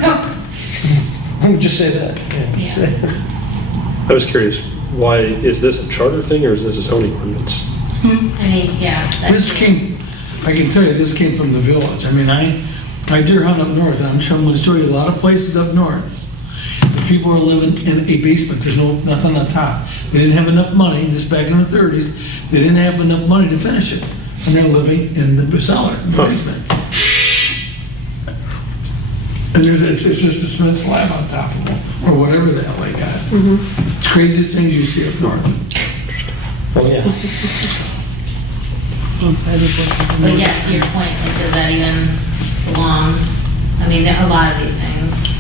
know? Just say that. Yeah. I was curious, why, is this a charter thing or is this a zoning ordinance? I mean, yeah. This came, I can tell you, this came from the village. I mean, I deer hunt up north, and I'm sure I'm gonna show you a lot of places up north. The people are living in a basement, there's nothing on top. They didn't have enough money, this back in the 30s, they didn't have enough money to finish it. And they're living in the cellar, the basement. And it's just a cement slab on top of them, or whatever the hell they got. It's the craziest thing you see up north. Oh, yeah. But yeah, to your point, like, does that even belong? I mean, a lot of these things.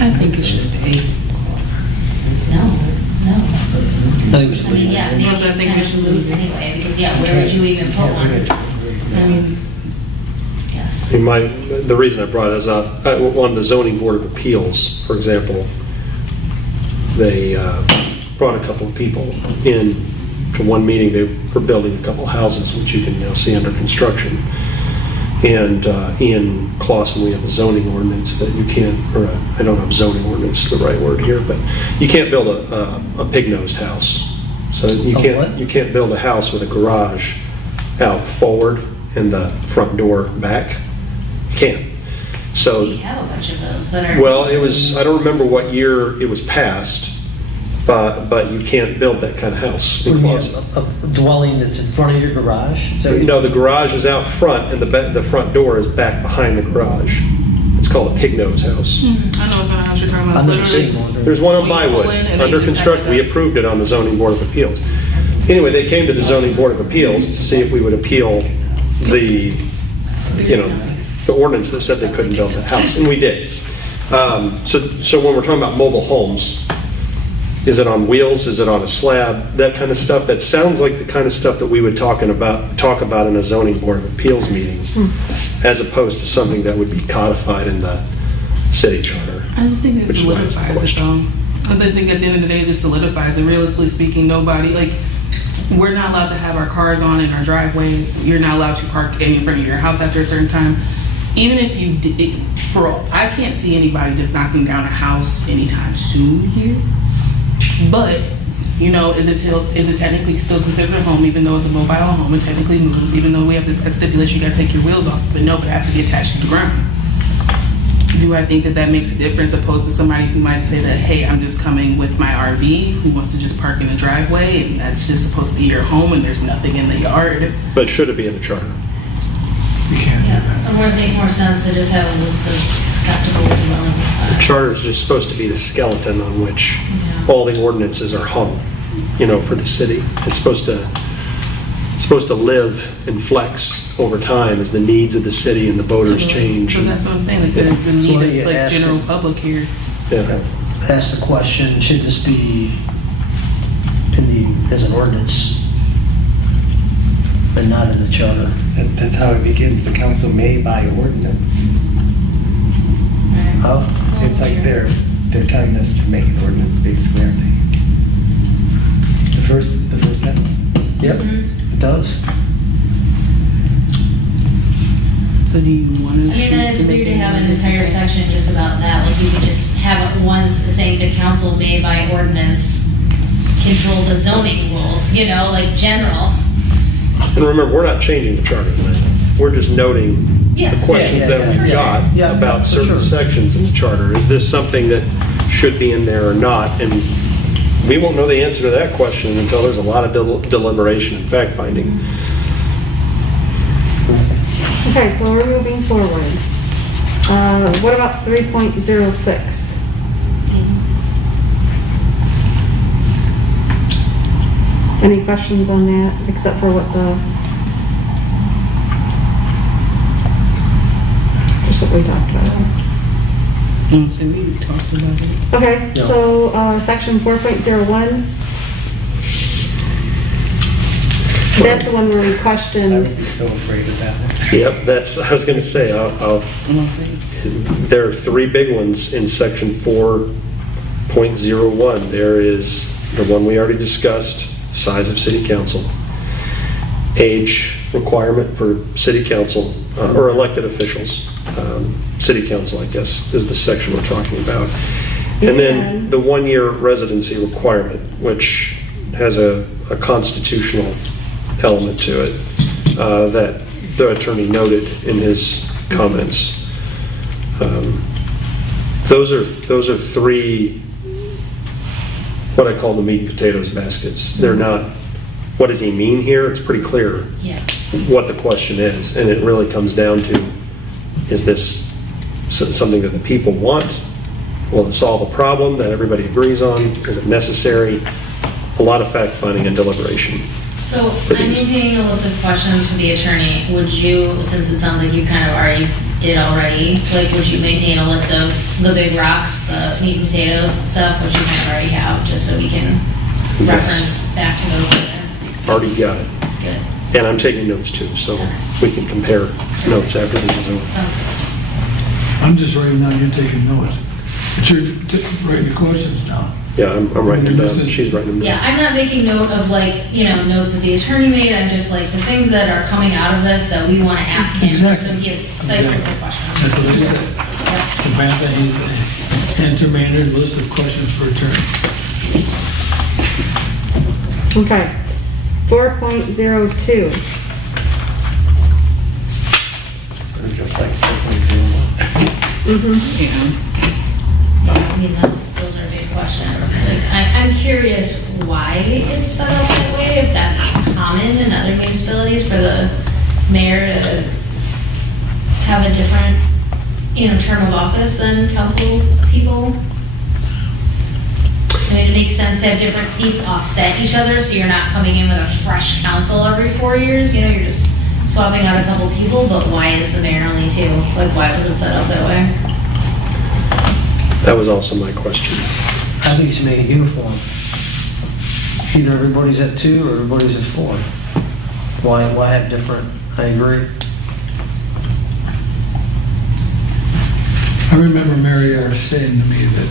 I think it's just a. No. I think we should I mean, leave yeah, it. maybe That's what I it's think kind we of should moot do. anyway, because yeah, where would you even put one? I mean, Yes. I mean, the reason I brought it up, on the zoning board of appeals, for example, they brought a couple of people in to one meeting. They were building a couple of houses, which you can now see under construction. And in Clawson, we have a zoning ordinance that you can't, or I don't know if zoning ordinance is the right word here, but you can't build a pig-nosed house. So you what? can't build a house with a garage out forward and the front door back. You can't. So, We have a bunch of those that are. well, it was, I don't remember what year it was passed, but you can't build that kind of house in Clawson. A dwelling that's in front of your garage? Is that what you- No, the garage is out front and the front door is back behind the garage. It's called a pig nose house. I know what kind of house you're talking about. I've It's never seen literally- one. There's one on When you pull Bywood, in and under they just construction. have We it up. approved it on the zoning board of appeals. Anyway, they came to the zoning board of appeals to see if we would appeal the, the ordinance that said they couldn't build that house, and we did. So when we're talking about mobile homes, is it on wheels, is it on a slab, that kind of stuff, that sounds like the kind of stuff that we would talk about in a zoning board of appeals meeting, as opposed to something that would be codified in the city charter. I just think it Which is why it's the solidifies it question. though. I think at the end of the day, it just solidifies it. Realistically speaking, nobody, like, we're not allowed to have our cars on in our driveways. You're not allowed to park in front of your house after a certain time. Even if you did, I can't see anybody just knocking down a house anytime soon here. But, is it technically still considered a home, even though it's a mobile home, it technically moves, even though we have this stipulation, you gotta take your wheels off, but no, it has to be attached to the ground. Do I think that makes a difference opposed to somebody who might say that, hey, I'm just coming with my RV, who wants to just park in a driveway, and that's just supposed to be your home, and there's nothing in the yard? But should it be in the charter? You can't do that. Yeah, it would make more sense to just have a list of acceptable dwelling The styles. charter is just supposed to be the skeleton on which Yeah. all the ordinances are hung, for the city. It's supposed to live and flex over time as the needs of the city and the voters change. So that's what I'm saying, like, the So need what are of, you like, asking? general public here. Yeah. Ask the question, should this be as an ordinance and not in the charter? That's how it begins. The council may by ordinance. Right. Oh, It's like they're telling us to make an ordinance, basically, aren't they? The first sentence. yep, Mhm. it does. So do you want to I mean, then it's weird to have an entire section just about that, like you could just have it once saying the council may by ordinance control the zoning rules, like general. And remember, we're not changing the charter tonight. We're just noting Yeah. the questions Yeah, that yeah, we've yeah. got Yeah, about for certain sure. sections in the charter. Is this something that should be in there or not? And we won't know the answer to that question until there's a lot of deliberation and fact-finding. Okay, so we're moving forward. What about 3.06? Any questions on that, except for what just what we talked about? So we talked about it. Okay, Yeah. so, section 4.01. That's the one where we I question, would be so afraid of that one. Yep, that's, I was going to say, there are three big ones in section 4.01. There is the one we already discussed, size of city council, age requirement for city council, or elected officials. City council, I guess, is the section we're talking about. And then And- the one-year residency requirement, which has a constitutional element to it that the attorney noted in his comments. Those are three, what I call the meat and potatoes baskets. They're not, what does he mean here? It's pretty clear Yeah. what the question is, and it really comes down to, is this something that the people want? Will it solve a problem that everybody agrees on? Is it necessary? A lot of fact-finding and deliberation. So I'm maintaining a list of questions for the attorney. Would you, since it sounds like you kind of already did already, like, would you maintain a list of the big rocks, the meat and potatoes stuff, which you kind of already have, just so we can Yes. reference back to those later? Already got it. Good. And I'm taking notes too, so we can compare notes after this is over. Sounds good. I'm just writing down, you're taking notes. But you're writing the questions down. Yeah, I'm writing them down. She's writing them Yeah, down. I'm not making note of like, notes that the attorney made. I'm just like, the things that are coming out of this that we want to ask him, so Exactly. he has concise list of questions. That's what I said. Yep. Samantha, answer Maynard, list of questions for attorney. okay. 4.02. Just like 4.01. Yeah. I mean, those are big questions. Like, I'm curious why it's set up that way, if that's common in other municipalities for the mayor to have a different, term of office than council people. I mean, it makes sense to have different seats offset each other, so you're not coming in with a fresh council every 4 years, you're just swapping out a couple people, but why is the mayor only two? Like, why was it set up that way? That was also my question. I think you should make it uniform. Either everybody's at 2 or everybody's at 4. Why have different? I agree. I remember Mary R. saying to me that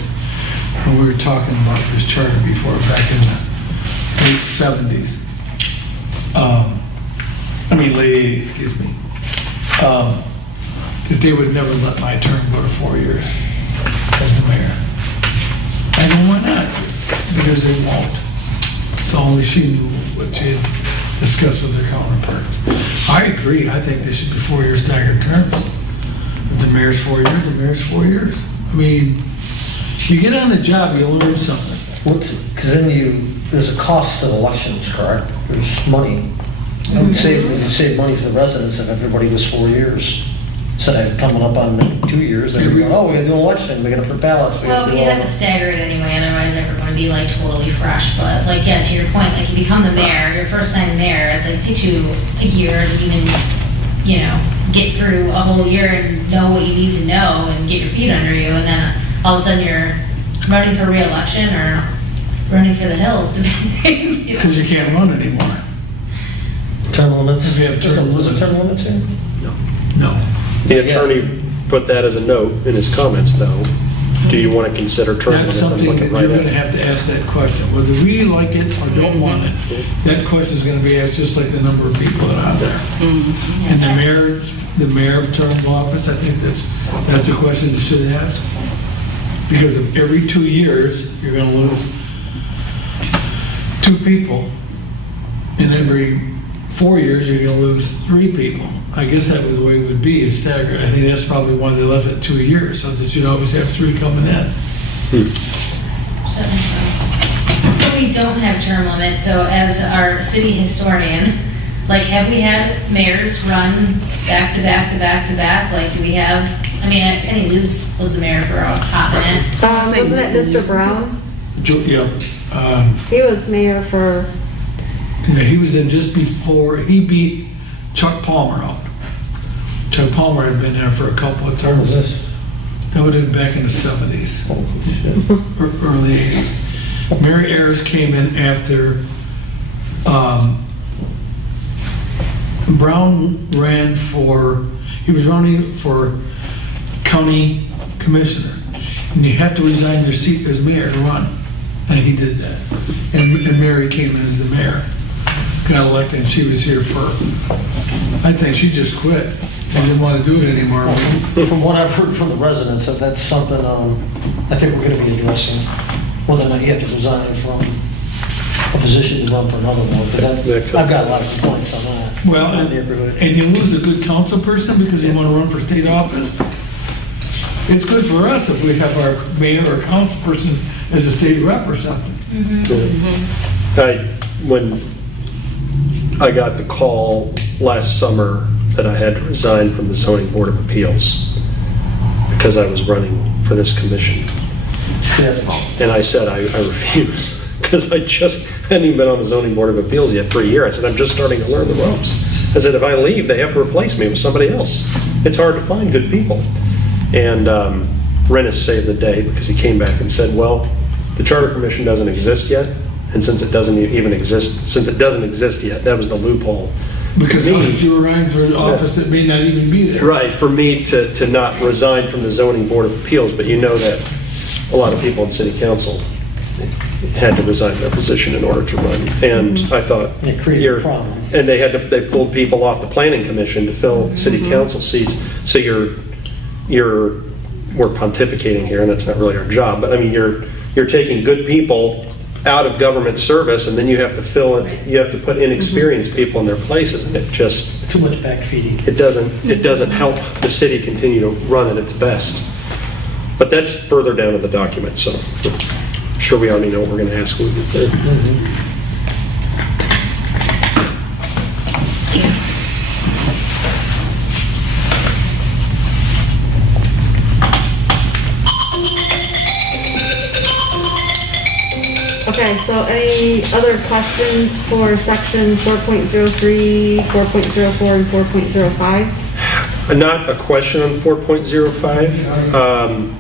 when we were talking about this charter before, back in the late 70s, late 80s, excuse me, that they would never let my term go to 4 years as the mayor. I know why not? Because they won't. So only she knew what she had discussed with her counterparts. I agree, I think they should be 4-year staggered terms. If the mayor's 4 years, the mayor's 4 years. I mean, you get on the job, you learn something. Because then there's a cost to elections, correct? There's money. It would save money for the residents if everybody was 4 years. Instead of coming up on 2 years, then we're going, oh, we gotta do an election, we gotta put ballots, we Well, gotta but do you'd all have to that. stagger it anyway, otherwise everyone would be like totally fresh. But like, yeah, to your point, like you become the mayor, your first time mayor, it's like it takes you a year to even, get through a whole year and know what you need to know and get your feet under you, and then all of a sudden you're running for re-election or running for the hills, depending. Because you can't run anymore. Term limits? If you have term Was there term limits. limits here? No. The attorney put that as a note in his comments, though. Do you want to consider term That's limits? I'm something that looking right you're at gonna it. have to ask that question, whether we like it or don't want it. That question's gonna be asked just like the number of people that are there. And the mayor of term of office, I think that's a question you should ask. Because if every 2 years, you're gonna lose 2 people in every 4 years, you're gonna lose 3 people. I guess that was the way it would be, it's staggered. I think that's probably why they left it 2 years, so that you'd always have 3 coming in. That makes sense. So we don't have term limits, so as our city historian, like, have we had mayors run back to back to back to back? Like, do we have, I mean, Penny Luce was the mayor for a hot minute. Wasn't it Mr. Brown? Yeah, He was mayor for, yeah, he was in just before, he beat Chuck Palmer out. Chuck Palmer had been there for a couple of When was terms. this? That would have been back in the 70s, early 80s. Mary Ayers came in after Brown ran for, he was running for county commissioner. And you have to resign your seat as mayor to run. And he did that. And Mary came in as the mayor. Got elected and she was here for, I think she just quit. She didn't want to do it anymore. From what I've heard from the residents, that that's something I think we're going to be addressing, whether or not you have to resign from a position to run for another one, because I've got a lot of complaints on that. Well, in the neighborhood. and you lose a good council person because you want to run for state office. It's good for us if we have our mayor or council person as a state rep or something. When I got the call last summer that I had to resign from the zoning board of appeals because I was running for this commission. And I said, I refuse, because I hadn't even been on the zoning board of appeals yet for a year. I said, I'm just starting to learn the ropes. I said, if I leave, they have to replace me with somebody else. It's hard to find good people. And Rennis saved the day because he came back and said, well, the Charter Commission doesn't exist yet. And since it doesn't exist yet, that was the loophole. Because how did you run for an office that may not even be there? Right, for me to not resign from the zoning board of appeals, but you know that a lot of people in city council had to resign their position in order to run. And I thought, And it created a problem. and they pulled people off the planning commission to fill city council seats. So we're pontificating here, and that's not really our job, but I mean, you're taking good people out of government service, and then you have to put inexperienced people in their places, and it just, Too much backfeeding. it doesn't help the city continue to run at its best. But that's further down in the document, so I'm sure we already know what we're going to ask when we get there. okay, so any other questions for section 4.03, 4.04, and 4.05? Not a question on 4.05.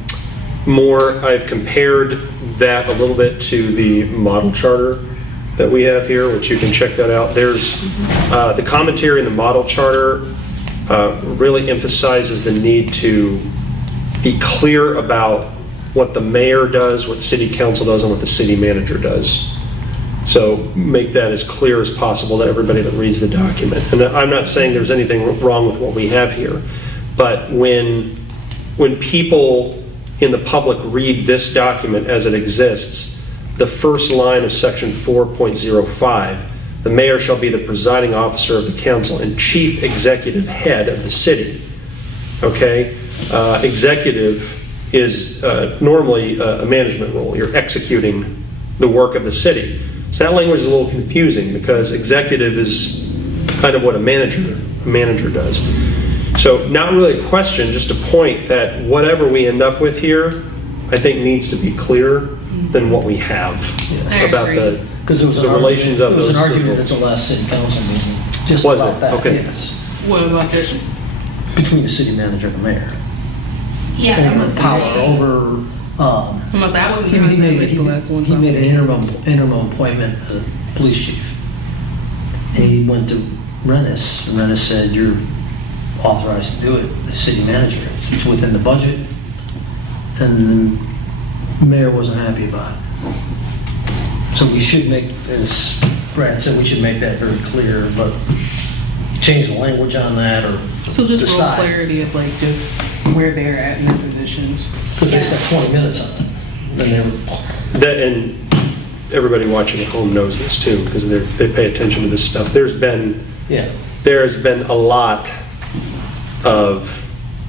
More, I've compared that a little bit to the model charter that we have here, which you can check that out. There's the commentary in the model charter really emphasizes the need to be clear about what the mayor does, what city council does, and what the city manager does. So make that as clear as possible to everybody that reads the document. And I'm not saying there's anything wrong with what we have here, but when people in the public read this document as it exists, the first line of section 4.05, the mayor shall be the presiding officer of the council and chief executive head of the city. Okay? Executive is normally a management role. You're executing the work of the city. So that language is a little confusing because executive is kind of what a manager does. So not really a question, just a point that whatever we end up with here, I think needs to be clearer than what we have about the Because there was an relations argument, of there was an those argument people. at the last city council meeting, just Was about it? that, Okay. yes. What about this? Between the city manager and the mayor. Yeah, I Over was power, gonna say, over, I must say, I wasn't he here made for the last one. he made an interim appointment as police chief. And he went to Rennis, and Rennis said, you're authorized to do it, the city manager, it's within the budget. And the mayor wasn't happy about it. So we should make, as Brad said, we should make that very clear, but change the language on that or So just real decide. clarity of like just where they're at in their positions. Because they spent 20 minutes on it. Then they were, and everybody watching at home knows this too, because they pay attention to this stuff. There's been Yeah. there's been a lot of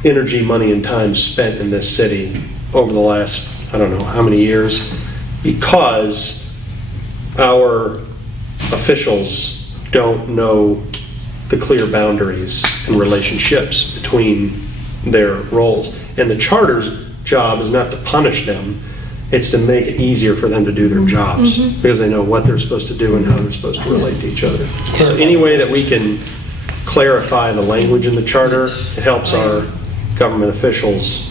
energy, money, and time spent in this city over the last, I don't know how many years, because our officials don't know the clear boundaries and relationships between their roles. And the charter's job is not to punish them, it's to make it easier for them to do their jobs, because they know what they're supposed to do and how they're supposed to relate to each other. So any way that we can clarify the language in the charter, it helps our government officials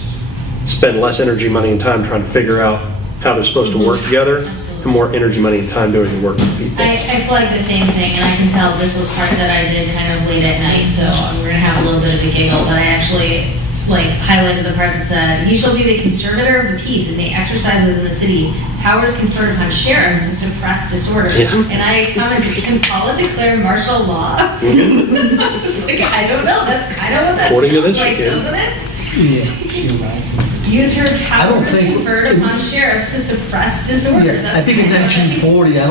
spend less energy, money, and time trying to figure out how they're supposed to work together, and more energy, money, and time doing the work with people. I flagged the same thing, and I can tell this was part that I did kind of late at night, so we're gonna have a little bit of a giggle, but I actually highlighted the part that said, "He shall be the conservator of the peace and may exercise within the city powers conferred upon sheriffs to suppress disorder." Yeah. And I commented, "Can Paula declare martial law?" I was like, I don't know, that's kind of what that According to sounds this, like, you can. doesn't it? Yeah. Use her I don't powers think- conferred upon sheriffs to suppress disorder. Yeah, That's I think in kind of what that means. 1940, I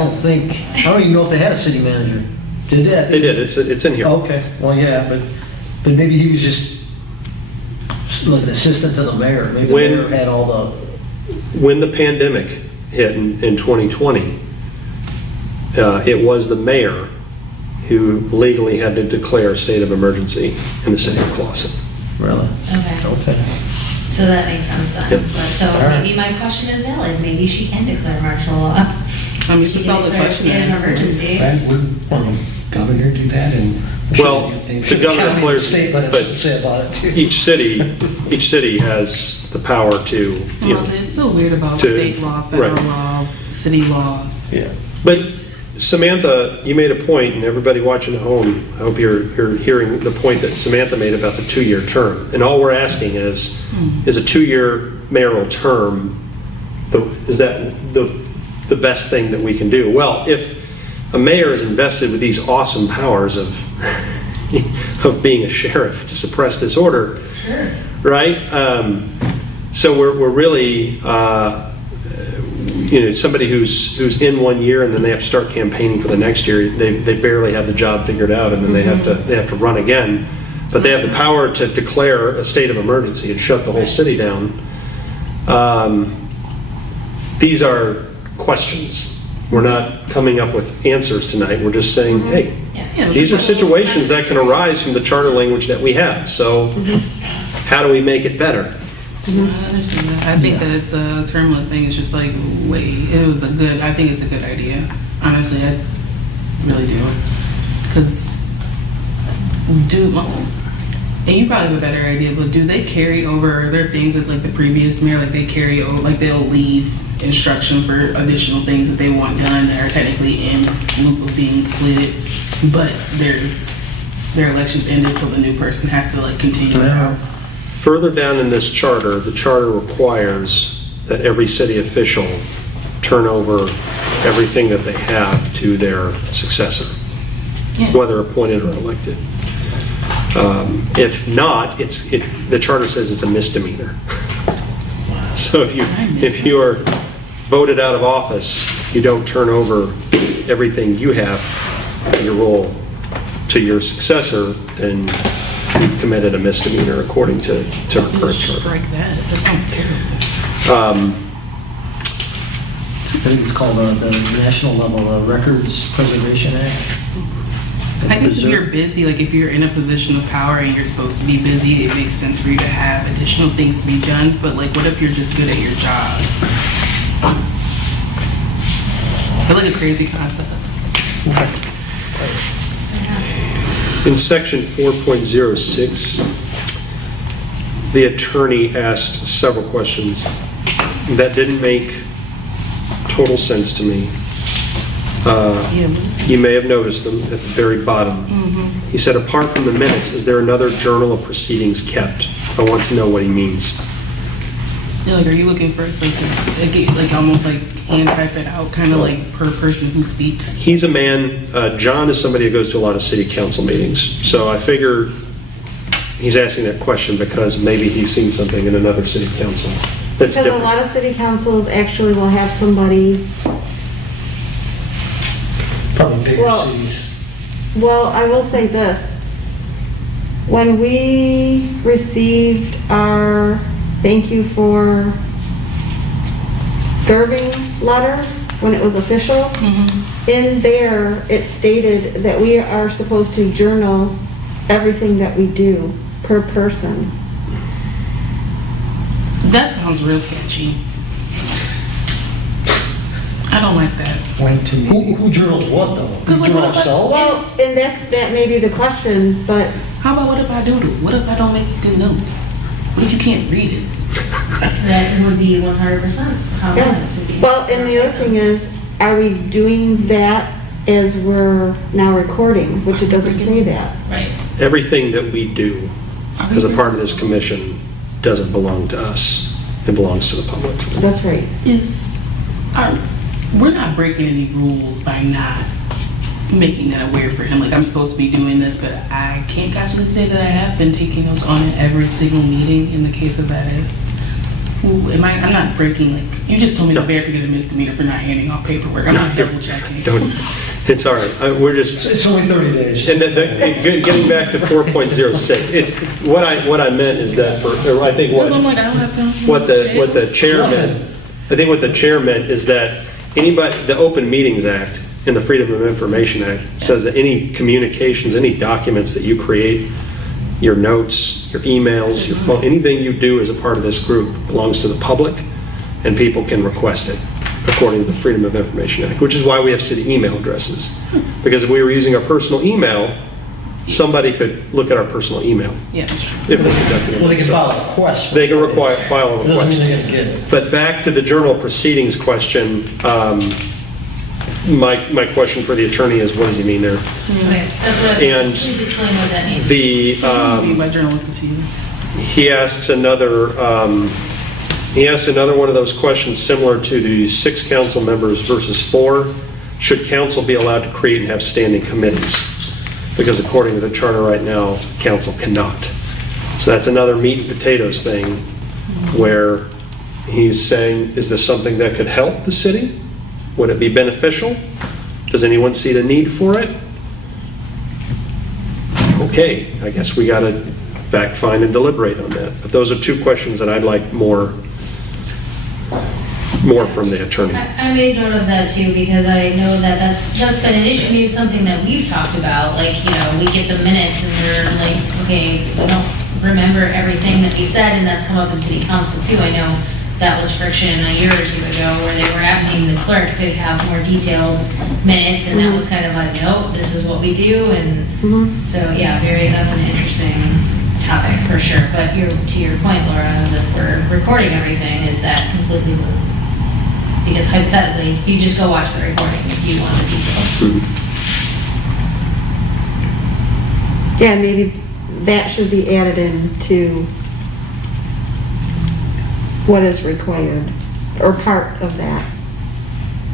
don't even know if they had a city manager. Did they? They did, it's in here. Okay, well, yeah, but maybe he was just like an assistant to the mayor. Maybe the When- mayor had all the, When the pandemic hit in 2020, it was the mayor who legally had to declare a state of emergency in the city of Clawson. really? Okay. Okay. So that makes sense then. Yep. But so right. maybe my question is valid. Maybe she can declare martial law. I mean, it's She a can solid declare a question. state of to ask. emergency. Right, wouldn't the governor do that? And Well, the governor County declares, state, but but it's say about it too. each city has the power to, you know, Well, it's so weird about to- state law, federal right. law, city law. Yeah. But Samantha, you made a point, and everybody watching at home, I hope you're hearing the point that Samantha made about the 2-year term. And all we're asking is a 2-year mayoral term, is that the best thing that we can do? Well, if a mayor is invested with these awesome powers of being a sheriff to suppress disorder, Sure. right? So we're really, somebody who's in 1 year and then they have to start campaigning for the next year. They barely have the job figured out, and then they have to run again. But they have the power to declare a state of emergency and shut the whole city down. These are questions. We're not coming up with answers tonight. We're just saying, hey, Yeah. these are situations that can arise from the charter language that we have. So how do we make it better? I understand that. I think that the term limit thing is just like, I think it's a good idea. Honestly, I really do. Because, and you probably have a better idea, but do they carry over, are there things that like the previous mayor, like they carry over, like they'll leave instruction for additional things that they want done that are technically in loop of being completed, but their election's ended, so the new person has to like continue it out. Further down in this charter, the charter requires that every city official turn over everything that they have to their successor, Yeah. whether appointed or elected. If not, the charter says it's a misdemeanor. So if you are voted out of office, you don't turn over everything you have in your role to your successor, then you've committed a misdemeanor according to our current charter. Strike that. That sounds terrible. I think it's called the national level Records Preservation Act. I guess if you're busy, like if you're in a position of power and you're supposed to be busy, it makes sense for you to have additional things to be done. But like, what if you're just good at your job? I feel like a crazy concept. In section 4.06, the attorney asked several questions that didn't make total sense to me. You may have noticed them at the very bottom. He said, apart from the minutes, is there another journal of proceedings kept? I want to know what he means. Yeah, like, are you looking for like almost like hand type it out, kind of like per person who speaks? He's a man, John is somebody who goes to a lot of city council meetings, so I figure he's asking that question because maybe he's seen something in another city council that's Because a different. lot of city councils actually will have somebody, Probably bigger Well- cities. Well, I will say this. When we received our thank you for serving letter, when it was official, in there, it stated that we are supposed to journal everything that we do per person. That sounds real sketchy. I don't like that. Went to me. Who journals what, though? Because, We like, journal what if I- ourselves? Well, and that may be the question, but How about what if I doodle? What if I don't make good notes? What if you can't read it? That would be 100% how yeah. minutes would be. Well, and the other thing is, are we doing that as we're now recording, which it doesn't say that. Right. Everything that we do as a part of this commission doesn't belong to us. It belongs to the public. That's right. We're not breaking any rules by not making that aware for him. Like, I'm supposed to be doing this, but I can't actually say that I have been taking notes on it every single meeting in the case of that. I'm not breaking, like, you just told me the mayor could get a misdemeanor for not handing off paperwork. I'm not double checking. It's all right. We're just, It's only 30 days. and getting back to 4.06, it's, what I meant is that, I think Because I'm what like, I don't have time. what the chair meant, I think what the chair meant is that anybody, the Open Meetings Act and the Freedom of Information Act says that any communications, any documents that you create, your notes, your emails, your phone, anything you do as a part of this group belongs to the public, and people can request it according to the Freedom of Information Act, which is why we have city email addresses. Because if we were using our personal email, somebody could look at our personal email. Yeah, that's true. If we're conducting it. Well, they can file a request. They can file a It doesn't mean request. they're going to get it. But back to the journal proceedings question, my question for the attorney is, what does he mean there? Okay, that's what, And please explain what that means. The, My journal proceeding. he asks another one of those questions similar to the 6 council members versus 4. Should council be allowed to create and have standing committees? Because according to the charter right now, council cannot. So that's another meat and potatoes thing where he's saying, is this something that could help the city? Would it be beneficial? Does anyone see the need for it? Okay, I guess we got to fact find and deliberate on that. But those are 2 questions that I'd like more from the attorney. I made note of that too, because I know that that's been an issue. I mean, it's something that we've talked about, like, you know, we get the minutes and we're like, okay, we don't remember everything that we said, and that's come up in city council too. I know that was friction a year or 2 ago where they were asking the clerk to have more detailed minutes, and that was kind of like, nope, this is what we do, and so, yeah, that's an interesting topic for sure. But to your point, Laura, that we're recording everything, is that completely moot? Because hypothetically, you just go watch the recording if you want the details. Yeah, maybe that should be added into what is required, or part of that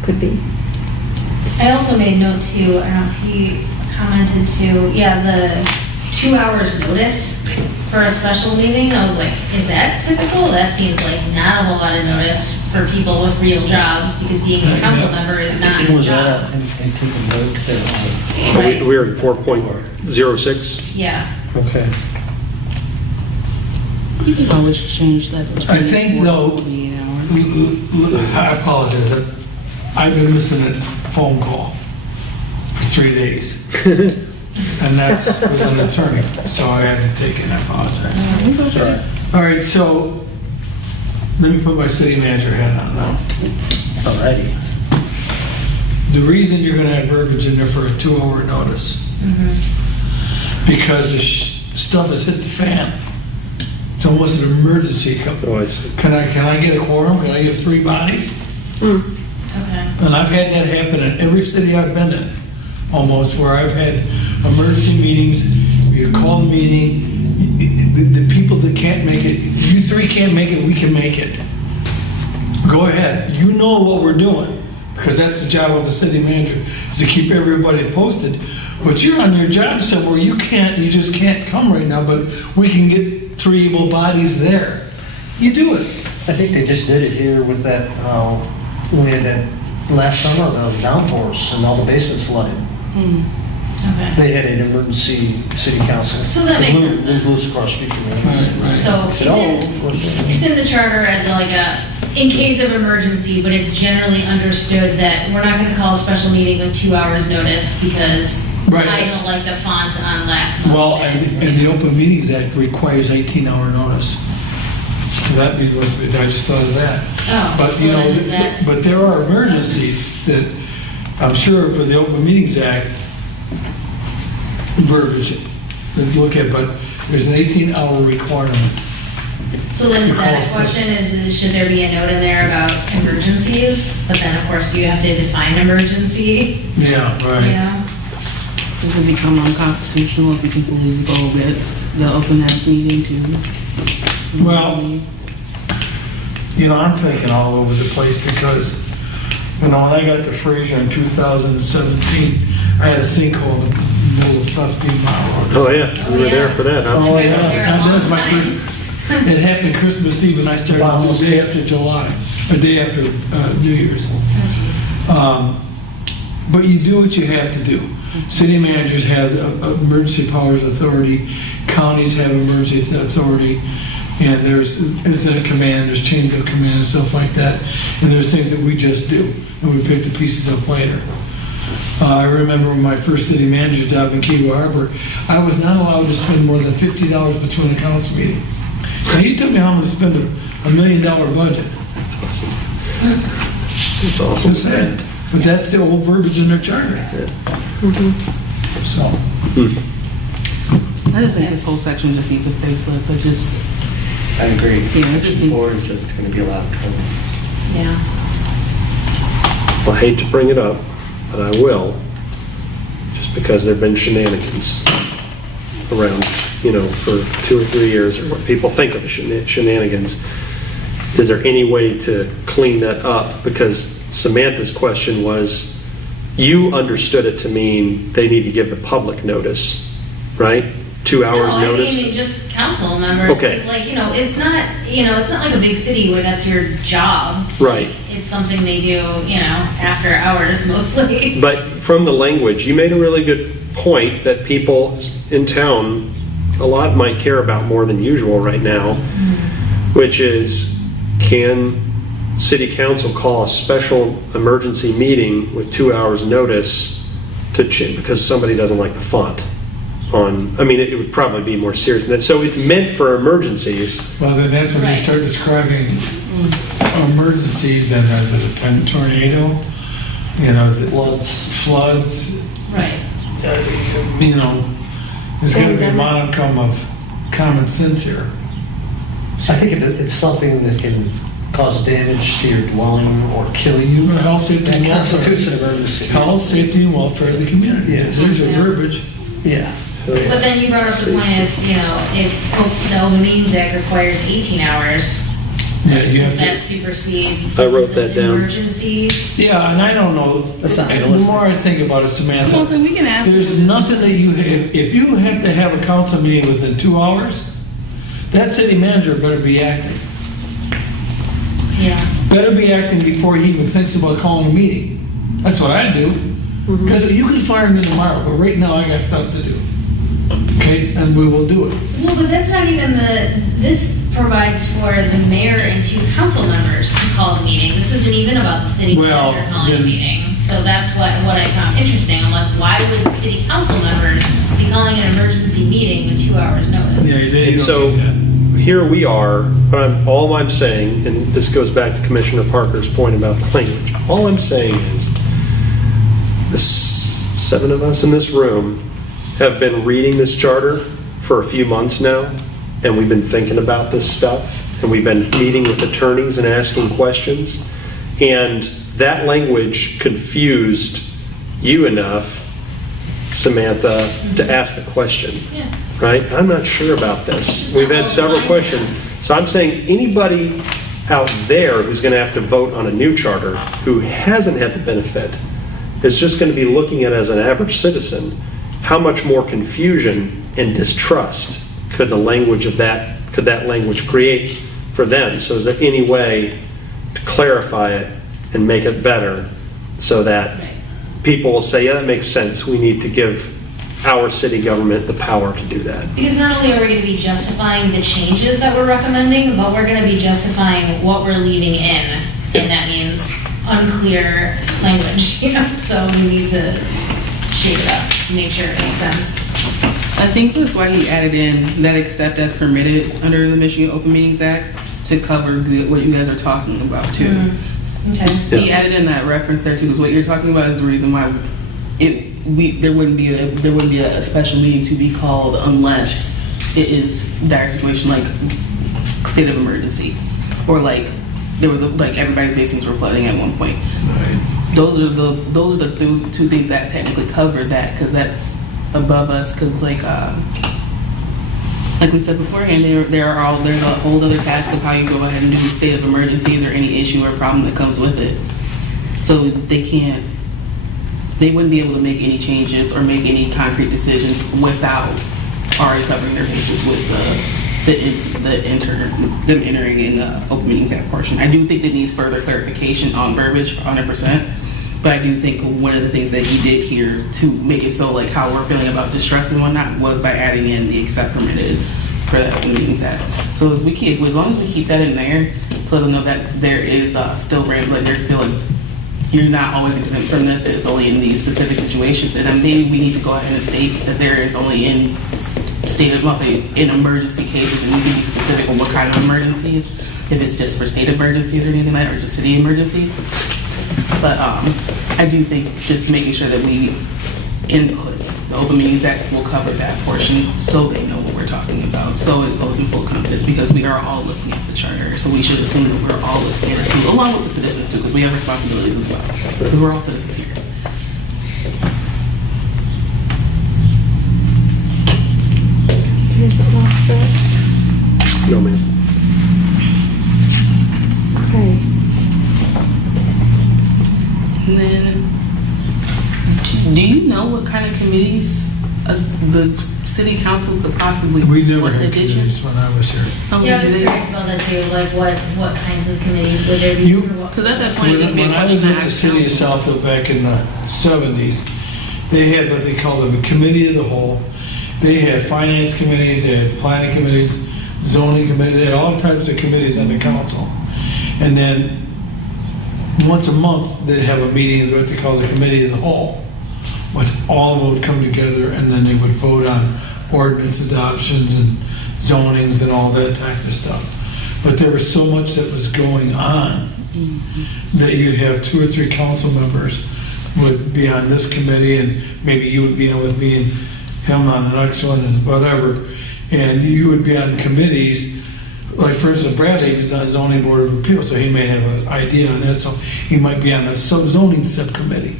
could be. I also made note too, I don't know if he commented too, the 2 hours notice for a special meeting. I was like, is that typical? That seems like not a whole lot of notice for people with real jobs, because being a council member is not a Was job. that and take a note there? Right. We're at 4.06. Yeah. Okay. You can always change that. I think, though, 48 hours. I apologize. I've been missing a phone call for 3 days. And that was an attorney, so I had to take it. I apologize. Sorry. All right, so let me put my city manager hat on now. Alrighty. The reason you're going to have verbiage in there for a 2-hour notice, because the stuff has hit the fan. It's almost an emergency. Can I get a quorum? Can I get 3 bodies? Okay. And I've had that happen in every city I've been in, almost, where I've had emergency meetings. You call a meeting, the people that can't make it, you 3 can't make it, we can make it. Go ahead. You know what we're doing, because that's the job of a city manager, is to keep everybody posted. But you're on your job somewhere, you just can't come right now, but we can get 3 able bodies there. You do it. I think they just did it here with that, when we had that last summer, those downpours and all the basements flooded. Okay. They had an emergency city council. So that makes sense then. Lives across the street from me. So I it's said, it's in the charter as like a, in case of emergency, but it's generally understood that we're not gonna call a special meeting with 2 hours notice because Right. I don't like the font on last month. Well, and the Open Meetings Act requires 18-hour notice. So that means, I just thought of that. Oh, But, so you know, then is that- but there are emergencies that, I'm sure for the Open Meetings Act, verbiage to look at, but there's an 18-hour requirement. So then to is that call a question, is should there be a note in there about emergencies? But then, of course, you have to define emergency, Yeah, you right. know? Does it become unconstitutional if we completely go against the Open Act meeting too? Well, you know, I'm thinking all over the place because, you know, when I got to Fraser in 2017, I had a sinkhole in the middle of 15 Mile Road. Oh, yeah, you were there yes. for that, huh? I've been there a That was long my time. first, it happened Christmas Eve and I started the day after July, a day after New Year's. Oh, jeez. But you do what you have to do. City managers have emergency powers authority, counties have emergency authority, and there's incident command, there's chains of command and stuff like that. And there's things that we just do, and we pick the pieces up later. I remember my first city manager job in Key Harbor, I was not allowed to spend more than $50 between a council meeting. Now, you tell me how I'm gonna spend $1 million budget. It's awesome. It's sad, but that's the old verbiage in their charter. So, I just think this whole section just needs a facelift. It just, I agree. Yeah, it just Section needs- 4 is just going to be a lot of trouble. Yeah. I hate to bring it up, but I will, just because there've been shenanigans around, you know, for 2 or 3 years, or what people think of as shenanigans. Is there any way to clean that up? Because Samantha's question was, you understood it to mean they need to give the public notice, right? 2 hours No, notice? I mean, just council members. Okay. It's like, it's not like a big city where that's your job. Right. It's something they do, after hours mostly. But from the language, you made a really good point that people in town, a lot might care about more than usual right now, which is, can city council call a special emergency meeting with 2 hours notice to because somebody doesn't like the font on, I mean, it would probably be more serious than that. So it's meant for emergencies. well, then that's when you Right. start describing emergencies, and is it a tornado? Is it floods? Right. There's got to be a modicum of common sense here. I think if it's something that can cause damage to your dwelling or kill you, Health, safety, that and constitutes an welfare. emergency. Health, safety, and welfare of the community. Yes. There's your Yeah. verbiage. Yeah. But then you brought up the point of, if the Open Meetings Act requires 18 hours, Yeah, you have does that to, supersede? I wrote is this that down. Emergency? yeah, and I don't know, That's not the realistic. more I think about it, Samantha, well, so we can ask. there's nothing that if you have to have a council meeting within 2 hours, that city manager better be acting. Yeah. Better be acting before he even thinks about calling a meeting. That's what I do. Because you can fire me tomorrow, but right now I got stuff to do. Okay, and we will do it. Well, but that's not even this provides for the mayor and 2 council members to call the meeting. This isn't even about the city Well, manager calling a then- meeting. So that's what I found interesting. I'm like, why would the city council members be calling an emergency meeting with 2 hours notice? Yeah, they And don't so need that. here we are, but all I'm saying, and this goes back to Commissioner Parker's point about the language, all I'm saying is the 7 of us in this room have been reading this charter for a few months now, and we've been thinking about this stuff, and we've been meeting with attorneys and asking questions, and that language confused you enough, Samantha, to ask the question. Yeah. Right? I'm not sure about this. We've had several questions. So I'm saying anybody out there who's going to have to vote on a new charter who hasn't had the benefit is just going to be looking at it as an average citizen. How much more confusion and distrust could the language of could that language create for them? So is there any way to clarify it and make it better so that Right. people will say, yeah, that makes sense. We need to give our city government the power to do that. Because not only are we going to be justifying the changes that we're recommending, but we're going to be justifying what we're leaving in. And that means unclear language, you know? So we need to shape it up, to make sure it makes sense. I think that's why he added in that except as permitted under the Michigan Open Meetings Act to cover what you guys are talking about too. Okay. He added in that reference there too, because what you're talking about is the reason why there wouldn't be a special meeting to be called unless it is dire situation like state of emergency, or like there was like everybody's basins were flooding at one point. Those are the two things that technically cover that, because that's above us. Because like we said beforehand, there's a whole other task of how you go ahead and do state of emergencies or any issue or problem that comes with it. So they wouldn't be able to make any changes or make any concrete decisions without already covering their bases with them entering in the Open Meetings Act portion. I do think that needs further clarification on verbiage, 100%. But I do think one of the things that he did here to make it so like how we're feeling about distress and whatnot was by adding in the except permitted for the Open Meetings Act. So as long as we keep that in there, to let them know that there is still like there's still you're not always exempt from this. It's only in these specific situations, and then maybe we need to go ahead and state that there is only in in emergency cases, and we can be specific on what kind of emergencies. If it's just for state emergencies or anything like that, or just city emergencies. But I do think just making sure that we input the Open Meetings Act will cover that portion so they know what we're talking about. So it goes in full confidence, because we are all looking at the charter. So we should assume that we're all looking at it too, along with the citizens too, because we have responsibilities as well. Because we're all citizens here. Here's the last bit. No, ma'am. Okay. And then, do you know what kind of committees the city council could possibly? We never what had addition? committees when I was here. Oh, Yeah, I was did they- curious about that too, like what kinds of committees would there be? Because at that point, it needs to be a When I was question to with the ask city of council. Southfield back in the 70s, they had what they called a committee of the whole. They had finance committees, they had planning committees, zoning committees, they had all types of committees on the council. And then once a month, they'd have a meeting, what they call the committee of the whole, which all of them would come together, and then they would vote on ordinance adoptions and zonings and all that type of stuff. But there was so much that was going on that you'd have 2 or 3 council members would be on this committee, and maybe you would be on with me and him on the next one and whatever, and you would be on committees. Like, for instance, Bradley was on zoning board of appeals, so he may have an idea on that, so he might be on a zoning subcommittee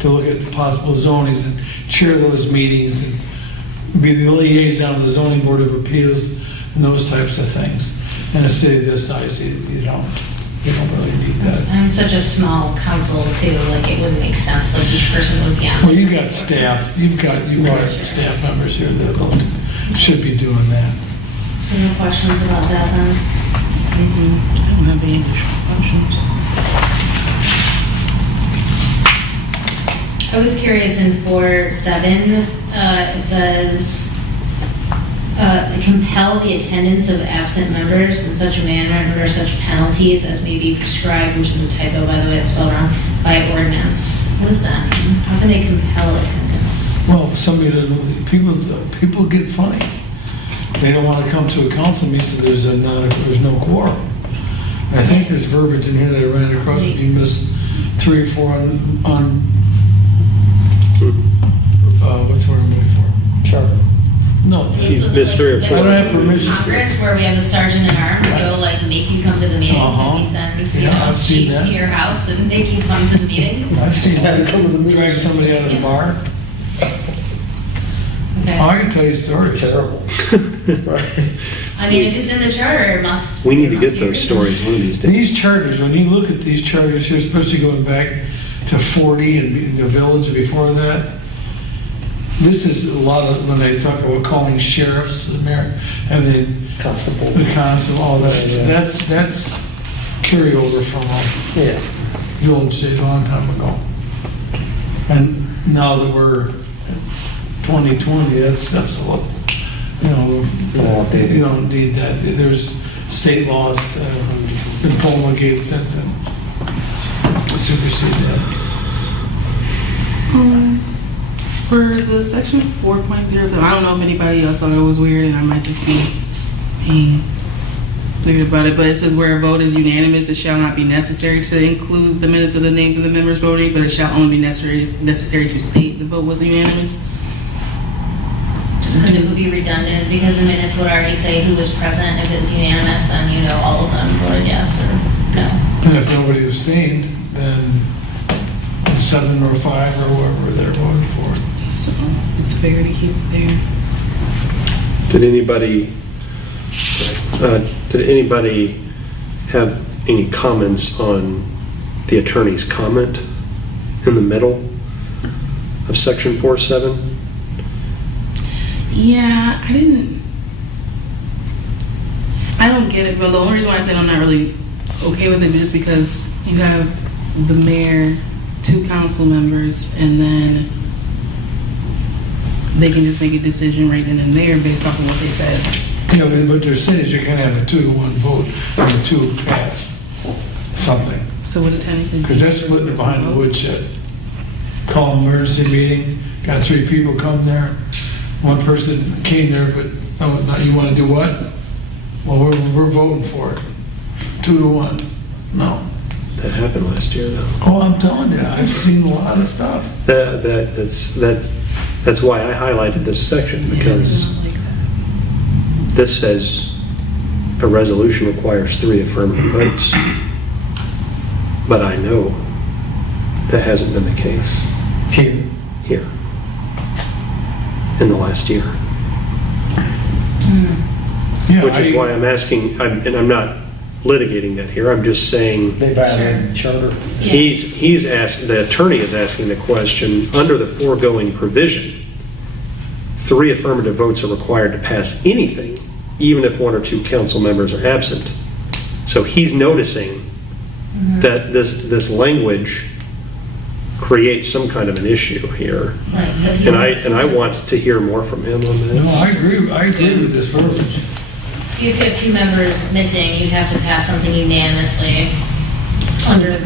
to look at the possible zonings and chair those meetings and be the liaison of the zoning board of appeals and those types of things. In a city this size, you don't really need that. And such a small council too, like it wouldn't make sense, like each person would be on. Well, you got staff, you've got staff members here that should be doing that. So no questions about that then? I don't have any additional questions. I was curious in 4.7, it says, compel the attendance of absent members in such a manner and under such penalties as may be prescribed, which is a typo, by the way, it's spelled wrong, by ordinance. What does that mean? How can they compel attendance? Well, somebody doesn't, people get funny. They don't want to come to a council meeting, so there's no quorum. I think there's verbiage in here that I ran across if you miss 3 or 4 on what's the word I'm looking for? Charter. No, This was missed 3 or like 4. I don't have permission. Congress, where we have the sergeant at arms go like make you come to the meeting, and we send I've seen chief that. to your house and make you come to the meeting. I've seen that come to the drag somebody out of the bar. Okay. I can tell you stories. Terrible. I mean, if it's in the charter, it must. We need to it get must be those written. stories one of these days. These charters, when you look at these charters here, especially going back to 40 and the village before that, this is a lot of, when they talk about calling sheriffs, the mayor, and then Constable. the constable, all that, Yeah. that's carryover from Yeah. village days a long time ago. And now that we're 2020, that's a lot, you don't need that. There's state laws that have been promulgated since then to supersede that. For the section 4.07, I don't know if anybody else thought it was weird, and I might just be being weird about it, but it says where a vote is unanimous, it shall not be necessary to include the minutes of the names of the members voting, but it shall only be necessary to state the vote was unanimous. Just because it would be redundant, because the minutes would already say who was present. If it was unanimous, then you know all of them voted yes or no. And if nobody abstained, then 7 or 5 or whoever they're voting for. So it's fair to keep it there. Did anybody have any comments on the attorney's comment in the middle of section 4.7? Yeah, I don't get it, but the only reason why I said I'm not really okay with it is just because you have the mayor, 2 council members, and then they can just make a decision right then and there based off of what they said. But their cities, you can have a 2-to-1 vote or 2 pass something. So what it technically. Because they're splitting it behind the woodshed. Call an emergency meeting, got 3 people come there. One person came there, but, oh, now you want to do what? Well, we're voting for it. 2-to-1. No. That happened last year, though. Oh, I'm telling you, I've seen a lot of stuff. That's why I highlighted this section, because this says a resolution requires 3 affirmative votes. But I know that hasn't been the case Here. here in the last year. Yeah, Which is why I'm asking, and I'm not litigating that here, I'm just saying, They violated the charter. he's asked, the attorney is asking the question, under the foregoing provision, 3 affirmative votes are required to pass anything, even if 1 or 2 council members are absent. So he's noticing that this language creates some kind of an issue here. Right, so if you And I want to hear more from him on No, that. I agree with this verbiage. If you have 2 members missing, you'd have to pass something unanimously under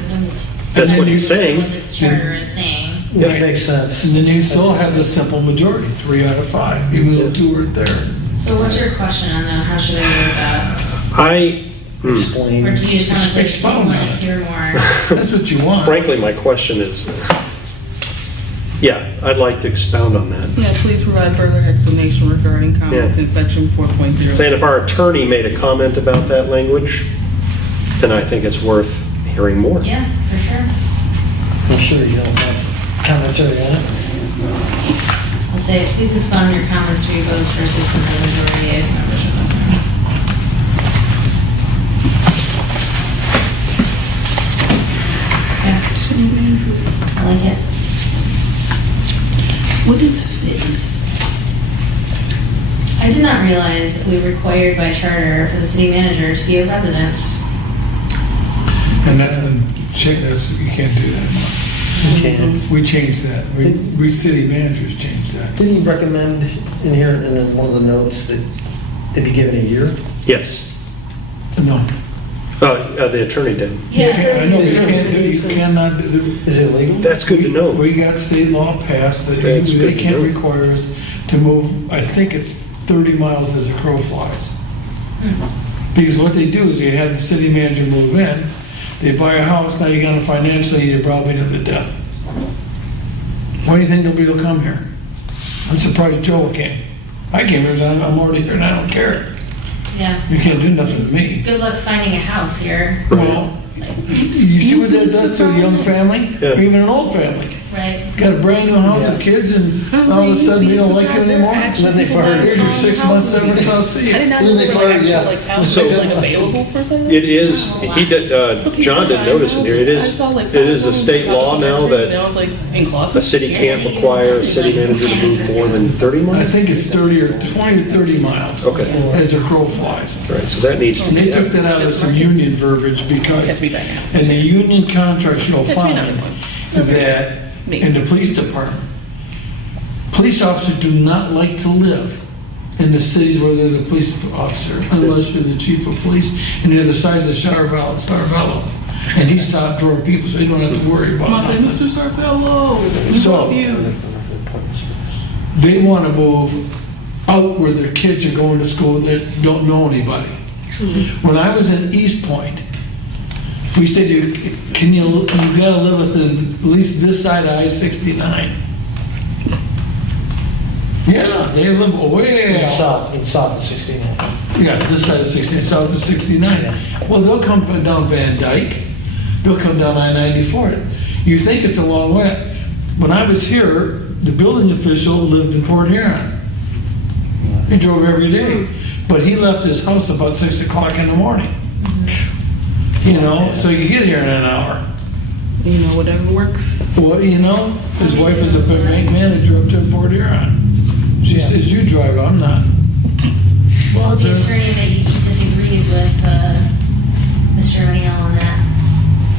That's what he's saying. what the charter is saying. Which Right. makes sense. And then you still have the simple majority, 3 out of 5, even though 2 weren't there. So what's your question on that? How should I word that? Or Explain. do you just want to say, you Expound want on to it. hear more? That's what you want. Frankly, my question is, yeah, I'd like to expound on that. Yeah, please provide further explanation regarding comments Yeah. in section 4.0. Saying if our attorney made a comment about that language, then I think it's worth hearing more. Yeah, for sure. I'm sure you don't have commentary on it. I'll say, please expound on your comments, 3 votes versus simple majority of membership. Yeah, I like it. What does fit in this? I did not realize we required by charter for the city manager to be a resident. And that's, you can't do that anymore. You can. We changed that. We city managers changed that. Didn't you recommend in here, and in one of the notes, that they be given a year? Yes. No. The attorney did. I know, you cannot, Is it illegal? That's good to know. we got state law passed that That's they good to can't know. require us to move, I think it's 30 miles as a crow flies. Because what they do is you have the city manager move in, they buy a house, now you're gonna financially, you're probably to the death. Why do you think nobody will come here? I'm surprised Joel came. I came here, because I'm already here and I don't care. Yeah. You can't do nothing to me. Good luck finding a house here. Well, you see what that does to a young family, Yeah. or even an old family? Right. Got a brand new house with kids and all of a sudden you don't like it anymore? Then they fire you. Here's your 6 months severance, I'll see I did you. not Then know they there were fire- actual yeah. like houses So- like available for sale. It is, he did, John didn't notice in here, it is a state law now that I was like in a closets. city can't require a city manager to move more than 30 I miles? think it's 30 or 20 to 30 miles. Okay. As a crow flies. Right, so that needs to And they be, took that out of some union verbiage because Has to be done, yes. in the union contracts, you'll Has to be find done. that in the police department, police officers do not like to live in the cities where they're the police officer, unless you're the chief of police, and you're the size of Sarvello. And he stopped drawing people, so you don't have to worry about I'm it. Mr. Sarvello, we So- love you. They want to move out where their kids are going to school that don't know anybody. When I was in East Point, we said, you gotta live within at least this side of I-69. Yeah, they live way out. In south of 69. Yeah, this side of 69, south of 69. Well, they'll come down Van Dyke, they'll come down I-94. You think it's a long way. When I was here, the building official lived in Port Huron. He drove every day, but he left his house about 6 o'clock in the morning. You know, so you get here in an hour. You know, whatever works. Well, you know, his wife is a bank manager up there in Port Huron. She says, you drive, I'm not. Well, the it's a- attorney that he disagrees with, Mr. O'Neill on that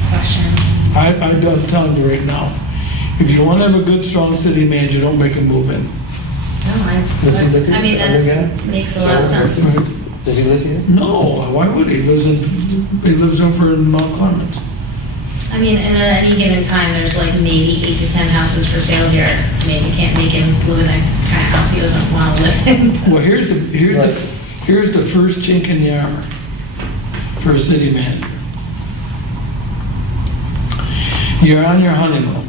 question. I'm telling you right now, if you want to have a good, strong city manager, don't make him move in. No, Does he live here? I mean, that makes a lot of sense. Does he live here? No, why would he? He lives over in Mount Clemens. I mean, and at any given time, there's like maybe 8 to 10 houses for sale here. I mean, you can't make him live in that kind of house he doesn't want to live in. Well, here's the first chink in the armor for a city manager. You're on your honeymoon.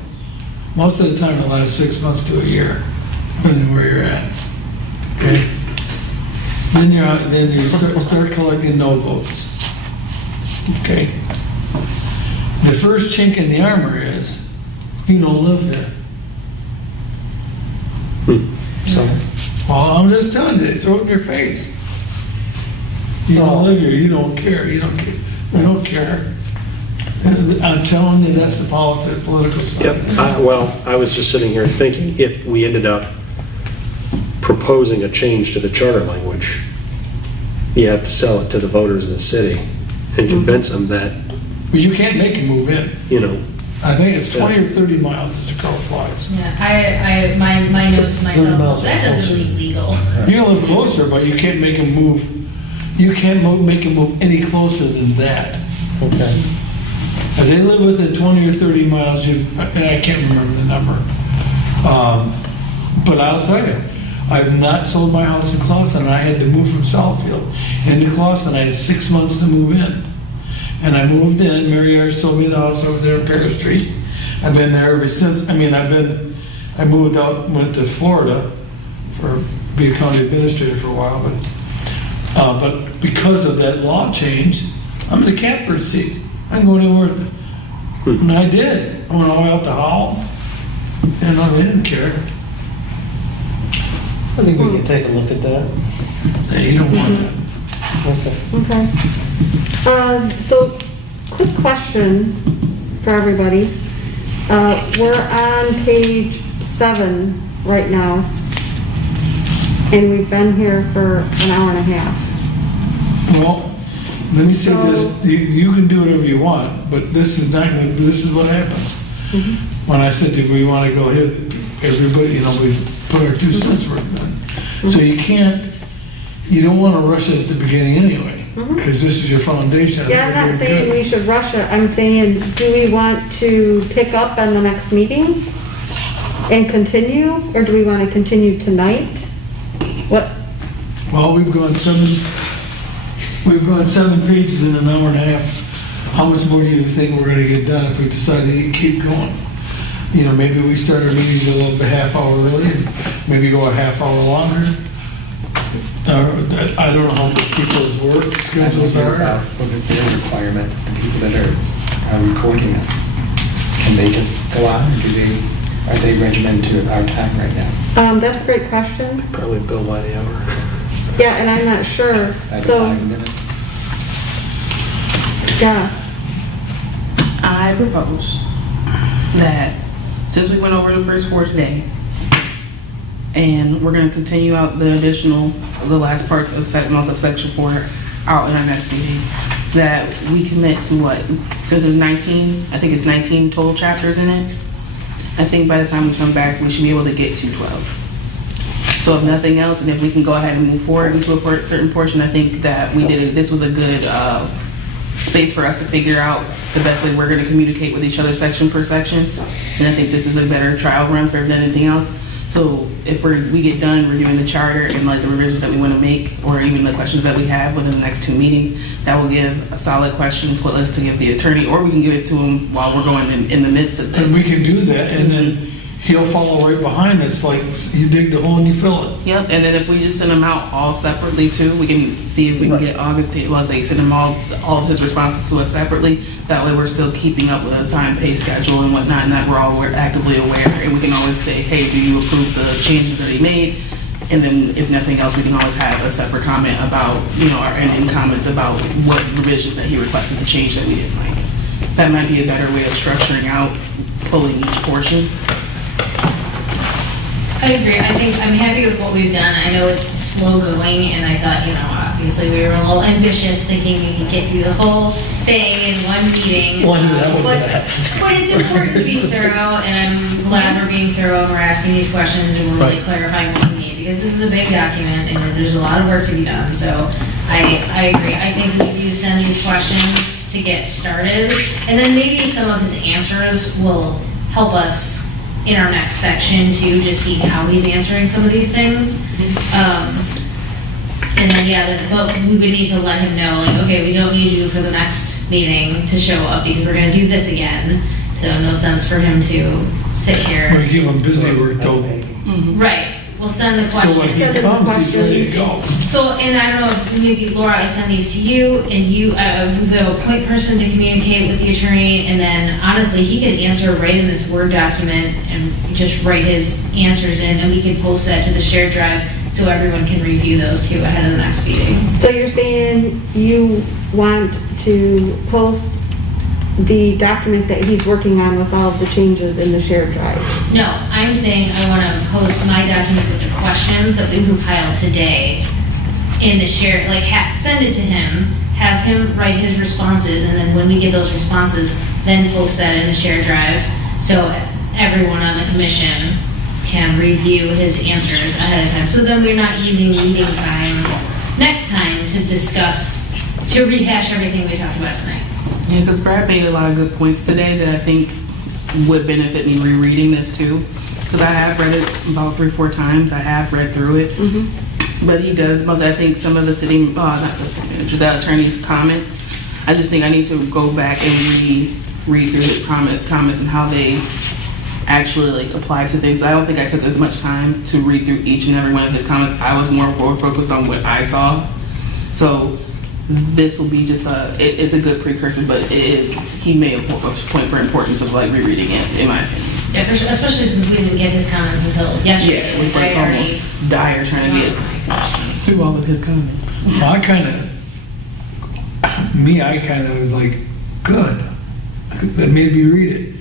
Most of the time, it lasts 6 months to a year, depending where you're at. Okay? Then you start collecting no votes. Okay? The first chink in the armor is, you don't live here. So, Well, I'm just telling you, throw it in your face. You don't live here, you don't care, you don't care, we don't care. And I'm telling you, that's the political side. Yep, I was just sitting here thinking, if we ended up proposing a change to the charter language, you have to sell it to the voters of the city and convince them that, But you can't make them move in. you know, I think it's 20 or 30 miles as the crow flies. Yeah, my note to myself was, that doesn't seem legal. You can live closer, but you can't make them move, make them move any closer than that. okay. If they live within 20 or 30 miles, and I can't remember the number. But I'll tell you, I've not sold my house in Clawson. I had to move from Southfield into Clawson. I had 6 months to move in. And I moved in, Mary Ayers sold me the house over there on Pear Street. I've been there ever since. I mean, I moved out, went to Florida be a county administrator for a while, but because of that law change, I'm in the catbird seat. I can go anywhere. And I did. I went all the way out to Howell. And they didn't care. I think we can take a look at that. They don't want that. Okay. Okay. So, quick question for everybody. We're on page 7 right now, and we've been here for an hour and a half. Well, let me say So- this, you can do whatever you want, but this is what happens. When I said, do we want to go here, everybody, we put our 2 cents worth in. So you don't want to rush it at the beginning anyway, because this is your foundation. Yeah, I'm not saying we should rush it. I'm saying, do we want to pick up on the next meeting and continue, or do we want to continue tonight? What? Well, we've gone 7 pages in an hour and a half. How much more do you think we're gonna get done if we decide to keep going? Maybe we start our meetings a little bit half hour early, and maybe go a half hour longer. I don't know how people's work schedules are. What is their requirement, the people that are recording us? Can they just go on, or are they regimented to our time right now? That's a great question. probably bill by the hour. Yeah, and I'm not sure. 5 So, minutes? yeah. I propose that since we went over the first 4 today, and we're going to continue out the last parts of section 4 out in our next meeting, that we commit to since there's 19, I think it's 19 total chapters in it. I think by the time we come back, we should be able to get to 12. So if nothing else, and if we can go ahead and move forward into a certain portion, I think that this was a good space for us to figure out the best way we're gonna communicate with each other section per section. And I think this is a better trial run for than anything else. So if we get done reviewing the charter and like the revisions that we want to make, or even the questions that we have within the next 2 meetings, that will give a solid questions list to give the attorney, or we can give it to him while we're going in the midst of And this. we can do that, and then he'll follow right behind us, like you dig the hole and you fill it. Yep, and then if we just send them out all separately too, we can see if we can get August to, let's say, send them all of his responses to us separately. That way we're still keeping up with a time pay schedule and whatnot, and that we're actively aware, and we can always say, hey, do you approve the changes that he made? And then if nothing else, we can always have a separate comment about, our ending comments about what revisions that he requested to change that we didn't like. That might be a better way of structuring out, pulling each portion. I agree. I think I'm happy with what we've done. I know it's slow going, and I thought, obviously we were a little ambitious, thinking we could get through the whole thing in one meeting. Well, I knew that wouldn't But happen. it's important to be thorough, and I'm glad we're being thorough and we're asking these questions and we're really clarifying what we need, because this is a big document and there's a lot of work to be done. So I agree. I think we do send these questions to get started, and then maybe some of his answers will help us in our next section to just see how he's answering some of these things. And then, but we would need to let him know, like, okay, we don't need you for the next meeting to show up because we're gonna do this again. So no sense for him to sit We here. give him busy work though, Right, we'll send the so when he questions. Send him comes, he's ready to go. So, and I don't know, if maybe Laura, I send these to you, and you, the point person to communicate with the attorney, and then honestly, he could answer right in this Word document and just write his answers in, and we can post that to the shared drive so everyone can review those too ahead of the next meeting. So you're saying you want to post the document that he's working on with all of the changes in the shared drive? No, I'm saying I want to post my document with the questions that we compiled today in the share, like, send it to him, have him write his responses, and then when we get those responses, then post that in the shared drive, so everyone on the commission can review his answers ahead of time. So then we're not using meeting time next time to discuss, to rehash everything we talked about tonight. Yeah, because Brad made a lot of good points today that I think would benefit me rereading this too. Because I have read it about 3 or 4 times. I have read through it. But he does, because I think some of the not the city manager, the attorney's comments, I just think I need to go back and read through his comments and how they actually apply to things. I don't think I took as much time to read through each and every one of his comments. I was more focused on what I saw. So this will be just it's a good precursor, but he made a point for importance of rereading it, in my opinion. Yeah, especially since we didn't get his comments until yesterday. Yeah, it was I already- almost dire trying to get through all of his comments. Well, I kind of was like, good. That made me read it.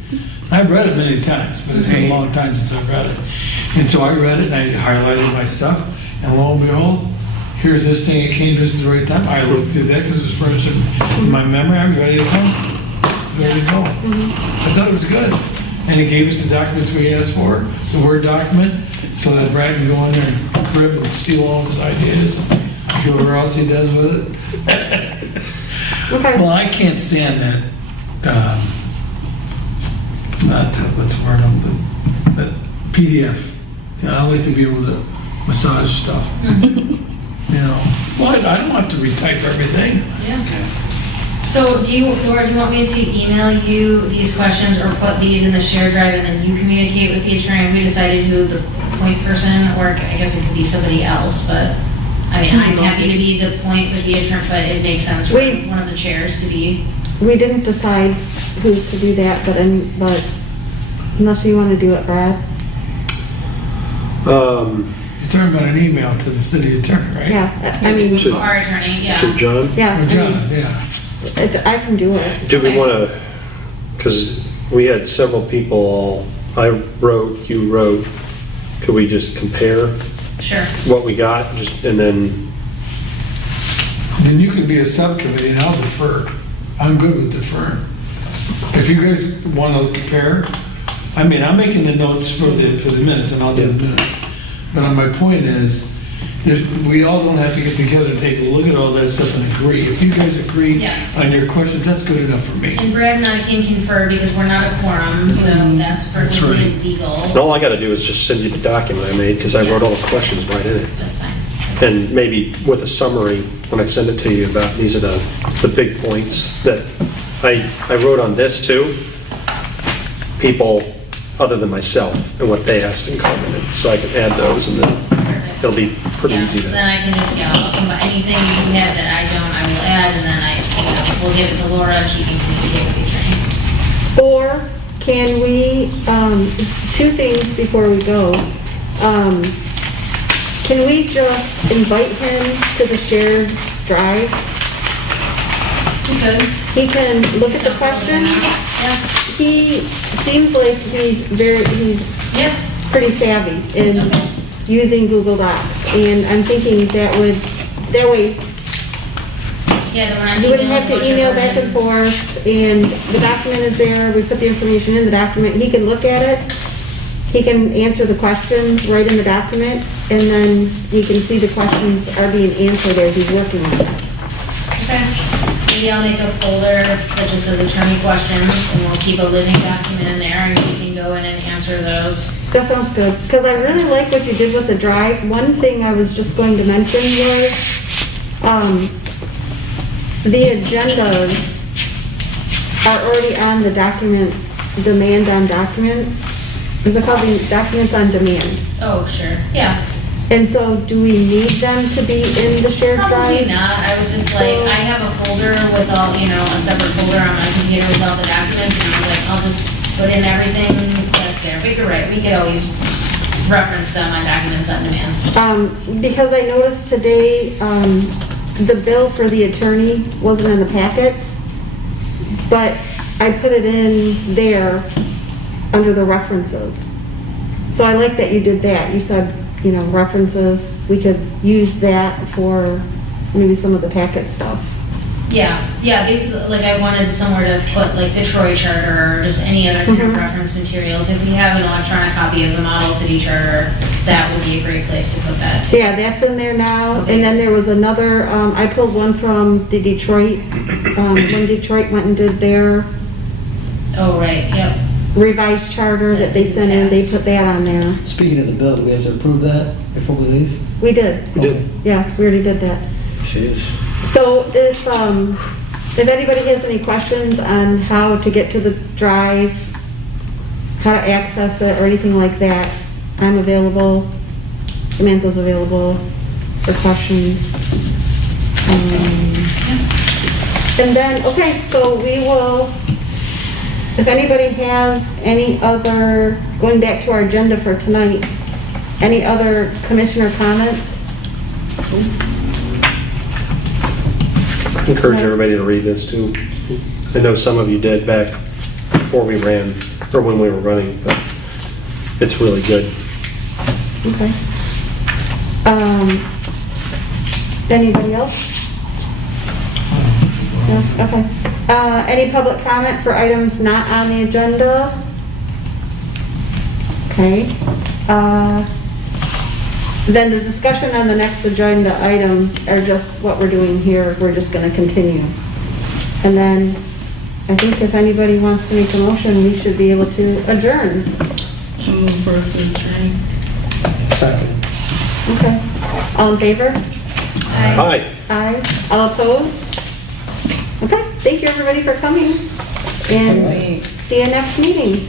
I've read it many times, but it's been a long time since I've read it. And so I read it and I highlighted my stuff, and lo and behold, here's this thing, it came just at the right time. I looked through that because it was fresh in my memory. I was ready to go. Ready to go. I thought it was good. And he gave us the documents we asked for, the Word document, so that Brad can go in there and crib and steal all of his ideas, and whatever else he does with it. Okay. Well, I can't stand that, what's the word, that PDF. I like to be able to massage stuff. Well, I don't have to retype everything. Yeah. So Laura, do you want me to email you these questions or put these in the shared drive and then you communicate with the attorney? We decided who the point person, or I guess it could be somebody else, but I mean, I'm happy to be the point with the attorney, but it makes sense for one of the chairs to be. We didn't decide who to do that, but unless you want to do it, Brad. You're talking about an email to the city attorney, right? Yeah, I mean, To- Our attorney, yeah. To John? yeah, Or I John, mean, yeah. I can do it. Do we Okay. want to, because we had several people, I wrote, you wrote, could we just compare Sure. what we got, just, and then, Then you can be a subcommittee and I'll defer. I'm good with deferring. If you guys want to compare, I mean, I'm making the notes for the minutes and I'll do the minutes. But my point is, we all don't have to get together and take a look at all that stuff and agree. If you guys agree Yes. on your questions, that's good enough for me. And Brad and I can confer because we're not a quorum, so that's perfectly right. legal. And all I gotta do is just send you the document I made, because I wrote all the questions right in it. That's fine. And maybe with a summary, when I send it to you, about these are the big points that I wrote on this too. People other than myself and what they asked in comment, so I can add those, and then Perfect. it'll be pretty Yeah, easy then to. I can just, I'll come by anything you have that I don't, I will add, and then we'll give it to Laura, she can communicate with the attorney. Or can we, two things before we go. Can we just invite him to the shared drive? You good? He can look at the questions. Yeah, He seems like he's yeah, pretty savvy in Okay. using Google Docs. And I'm thinking that way, yeah, then we're not you wouldn't have emailing to email back and versions. forth, and the document is there, we put the information in the document, he can look at it, he can answer the questions right in the document, and then he can see the questions are being answered as he's working on it. Okay. Maybe I'll make a folder that just says attorney questions, and we'll keep a living document in there, and you can go in and answer those. That sounds good, because I really like what you did with the drive. One thing I was just going to mention was, the agendas are already on the document, demand on document. Is it called the documents on demand? Oh, sure, yeah. And so do we need them to be in the shared Probably drive? not, I was just like, I have a folder with all, a separate folder on my computer with all the documents, and I was like, I'll just put in everything that's there. But you're right, we could always reference them on documents on demand. Because I noticed today, the bill for the attorney wasn't in the packets, but I put it in there under the references. So I like that you did that. You said, references, we could use that for maybe some of the packet stuff. Yeah, basically, like I wanted somewhere to put like the Troy Charter or just any other kind of Mhm. reference materials. If we have an electronic copy of the Model City Charter, that would be a great place to put that. Yeah, that's in there now. Okay. And then there was another, I pulled one from the Detroit, when Detroit went and did their Oh, right, yep. revised charter that they sent in, they put that on there. Speaking of the bill, do we have to approve that before we leave? We did. You did. Yeah, we already did that. Jeez. So if anybody has any questions on how to get to the drive, how to access it, or anything like that, I'm available. Samantha's available for questions. And then, okay, so we will, if anybody has any other, going back to our agenda for tonight, any other commissioner comments? Encourage everybody to read this too. I know some of you did back before we ran, or when we were running, but it's really good. Okay. Anybody else? No? Okay. Any public comment for items not on the agenda? Okay. Then the discussion on the next agenda items are just what we're doing here. We're just going to continue. And then I think if anybody wants to make a motion, we should be able to adjourn. I move for us to adjourn. Second. Okay. All in favor? Hi. Aye. All opposed? Okay, thank you everybody for coming, and see you next meeting.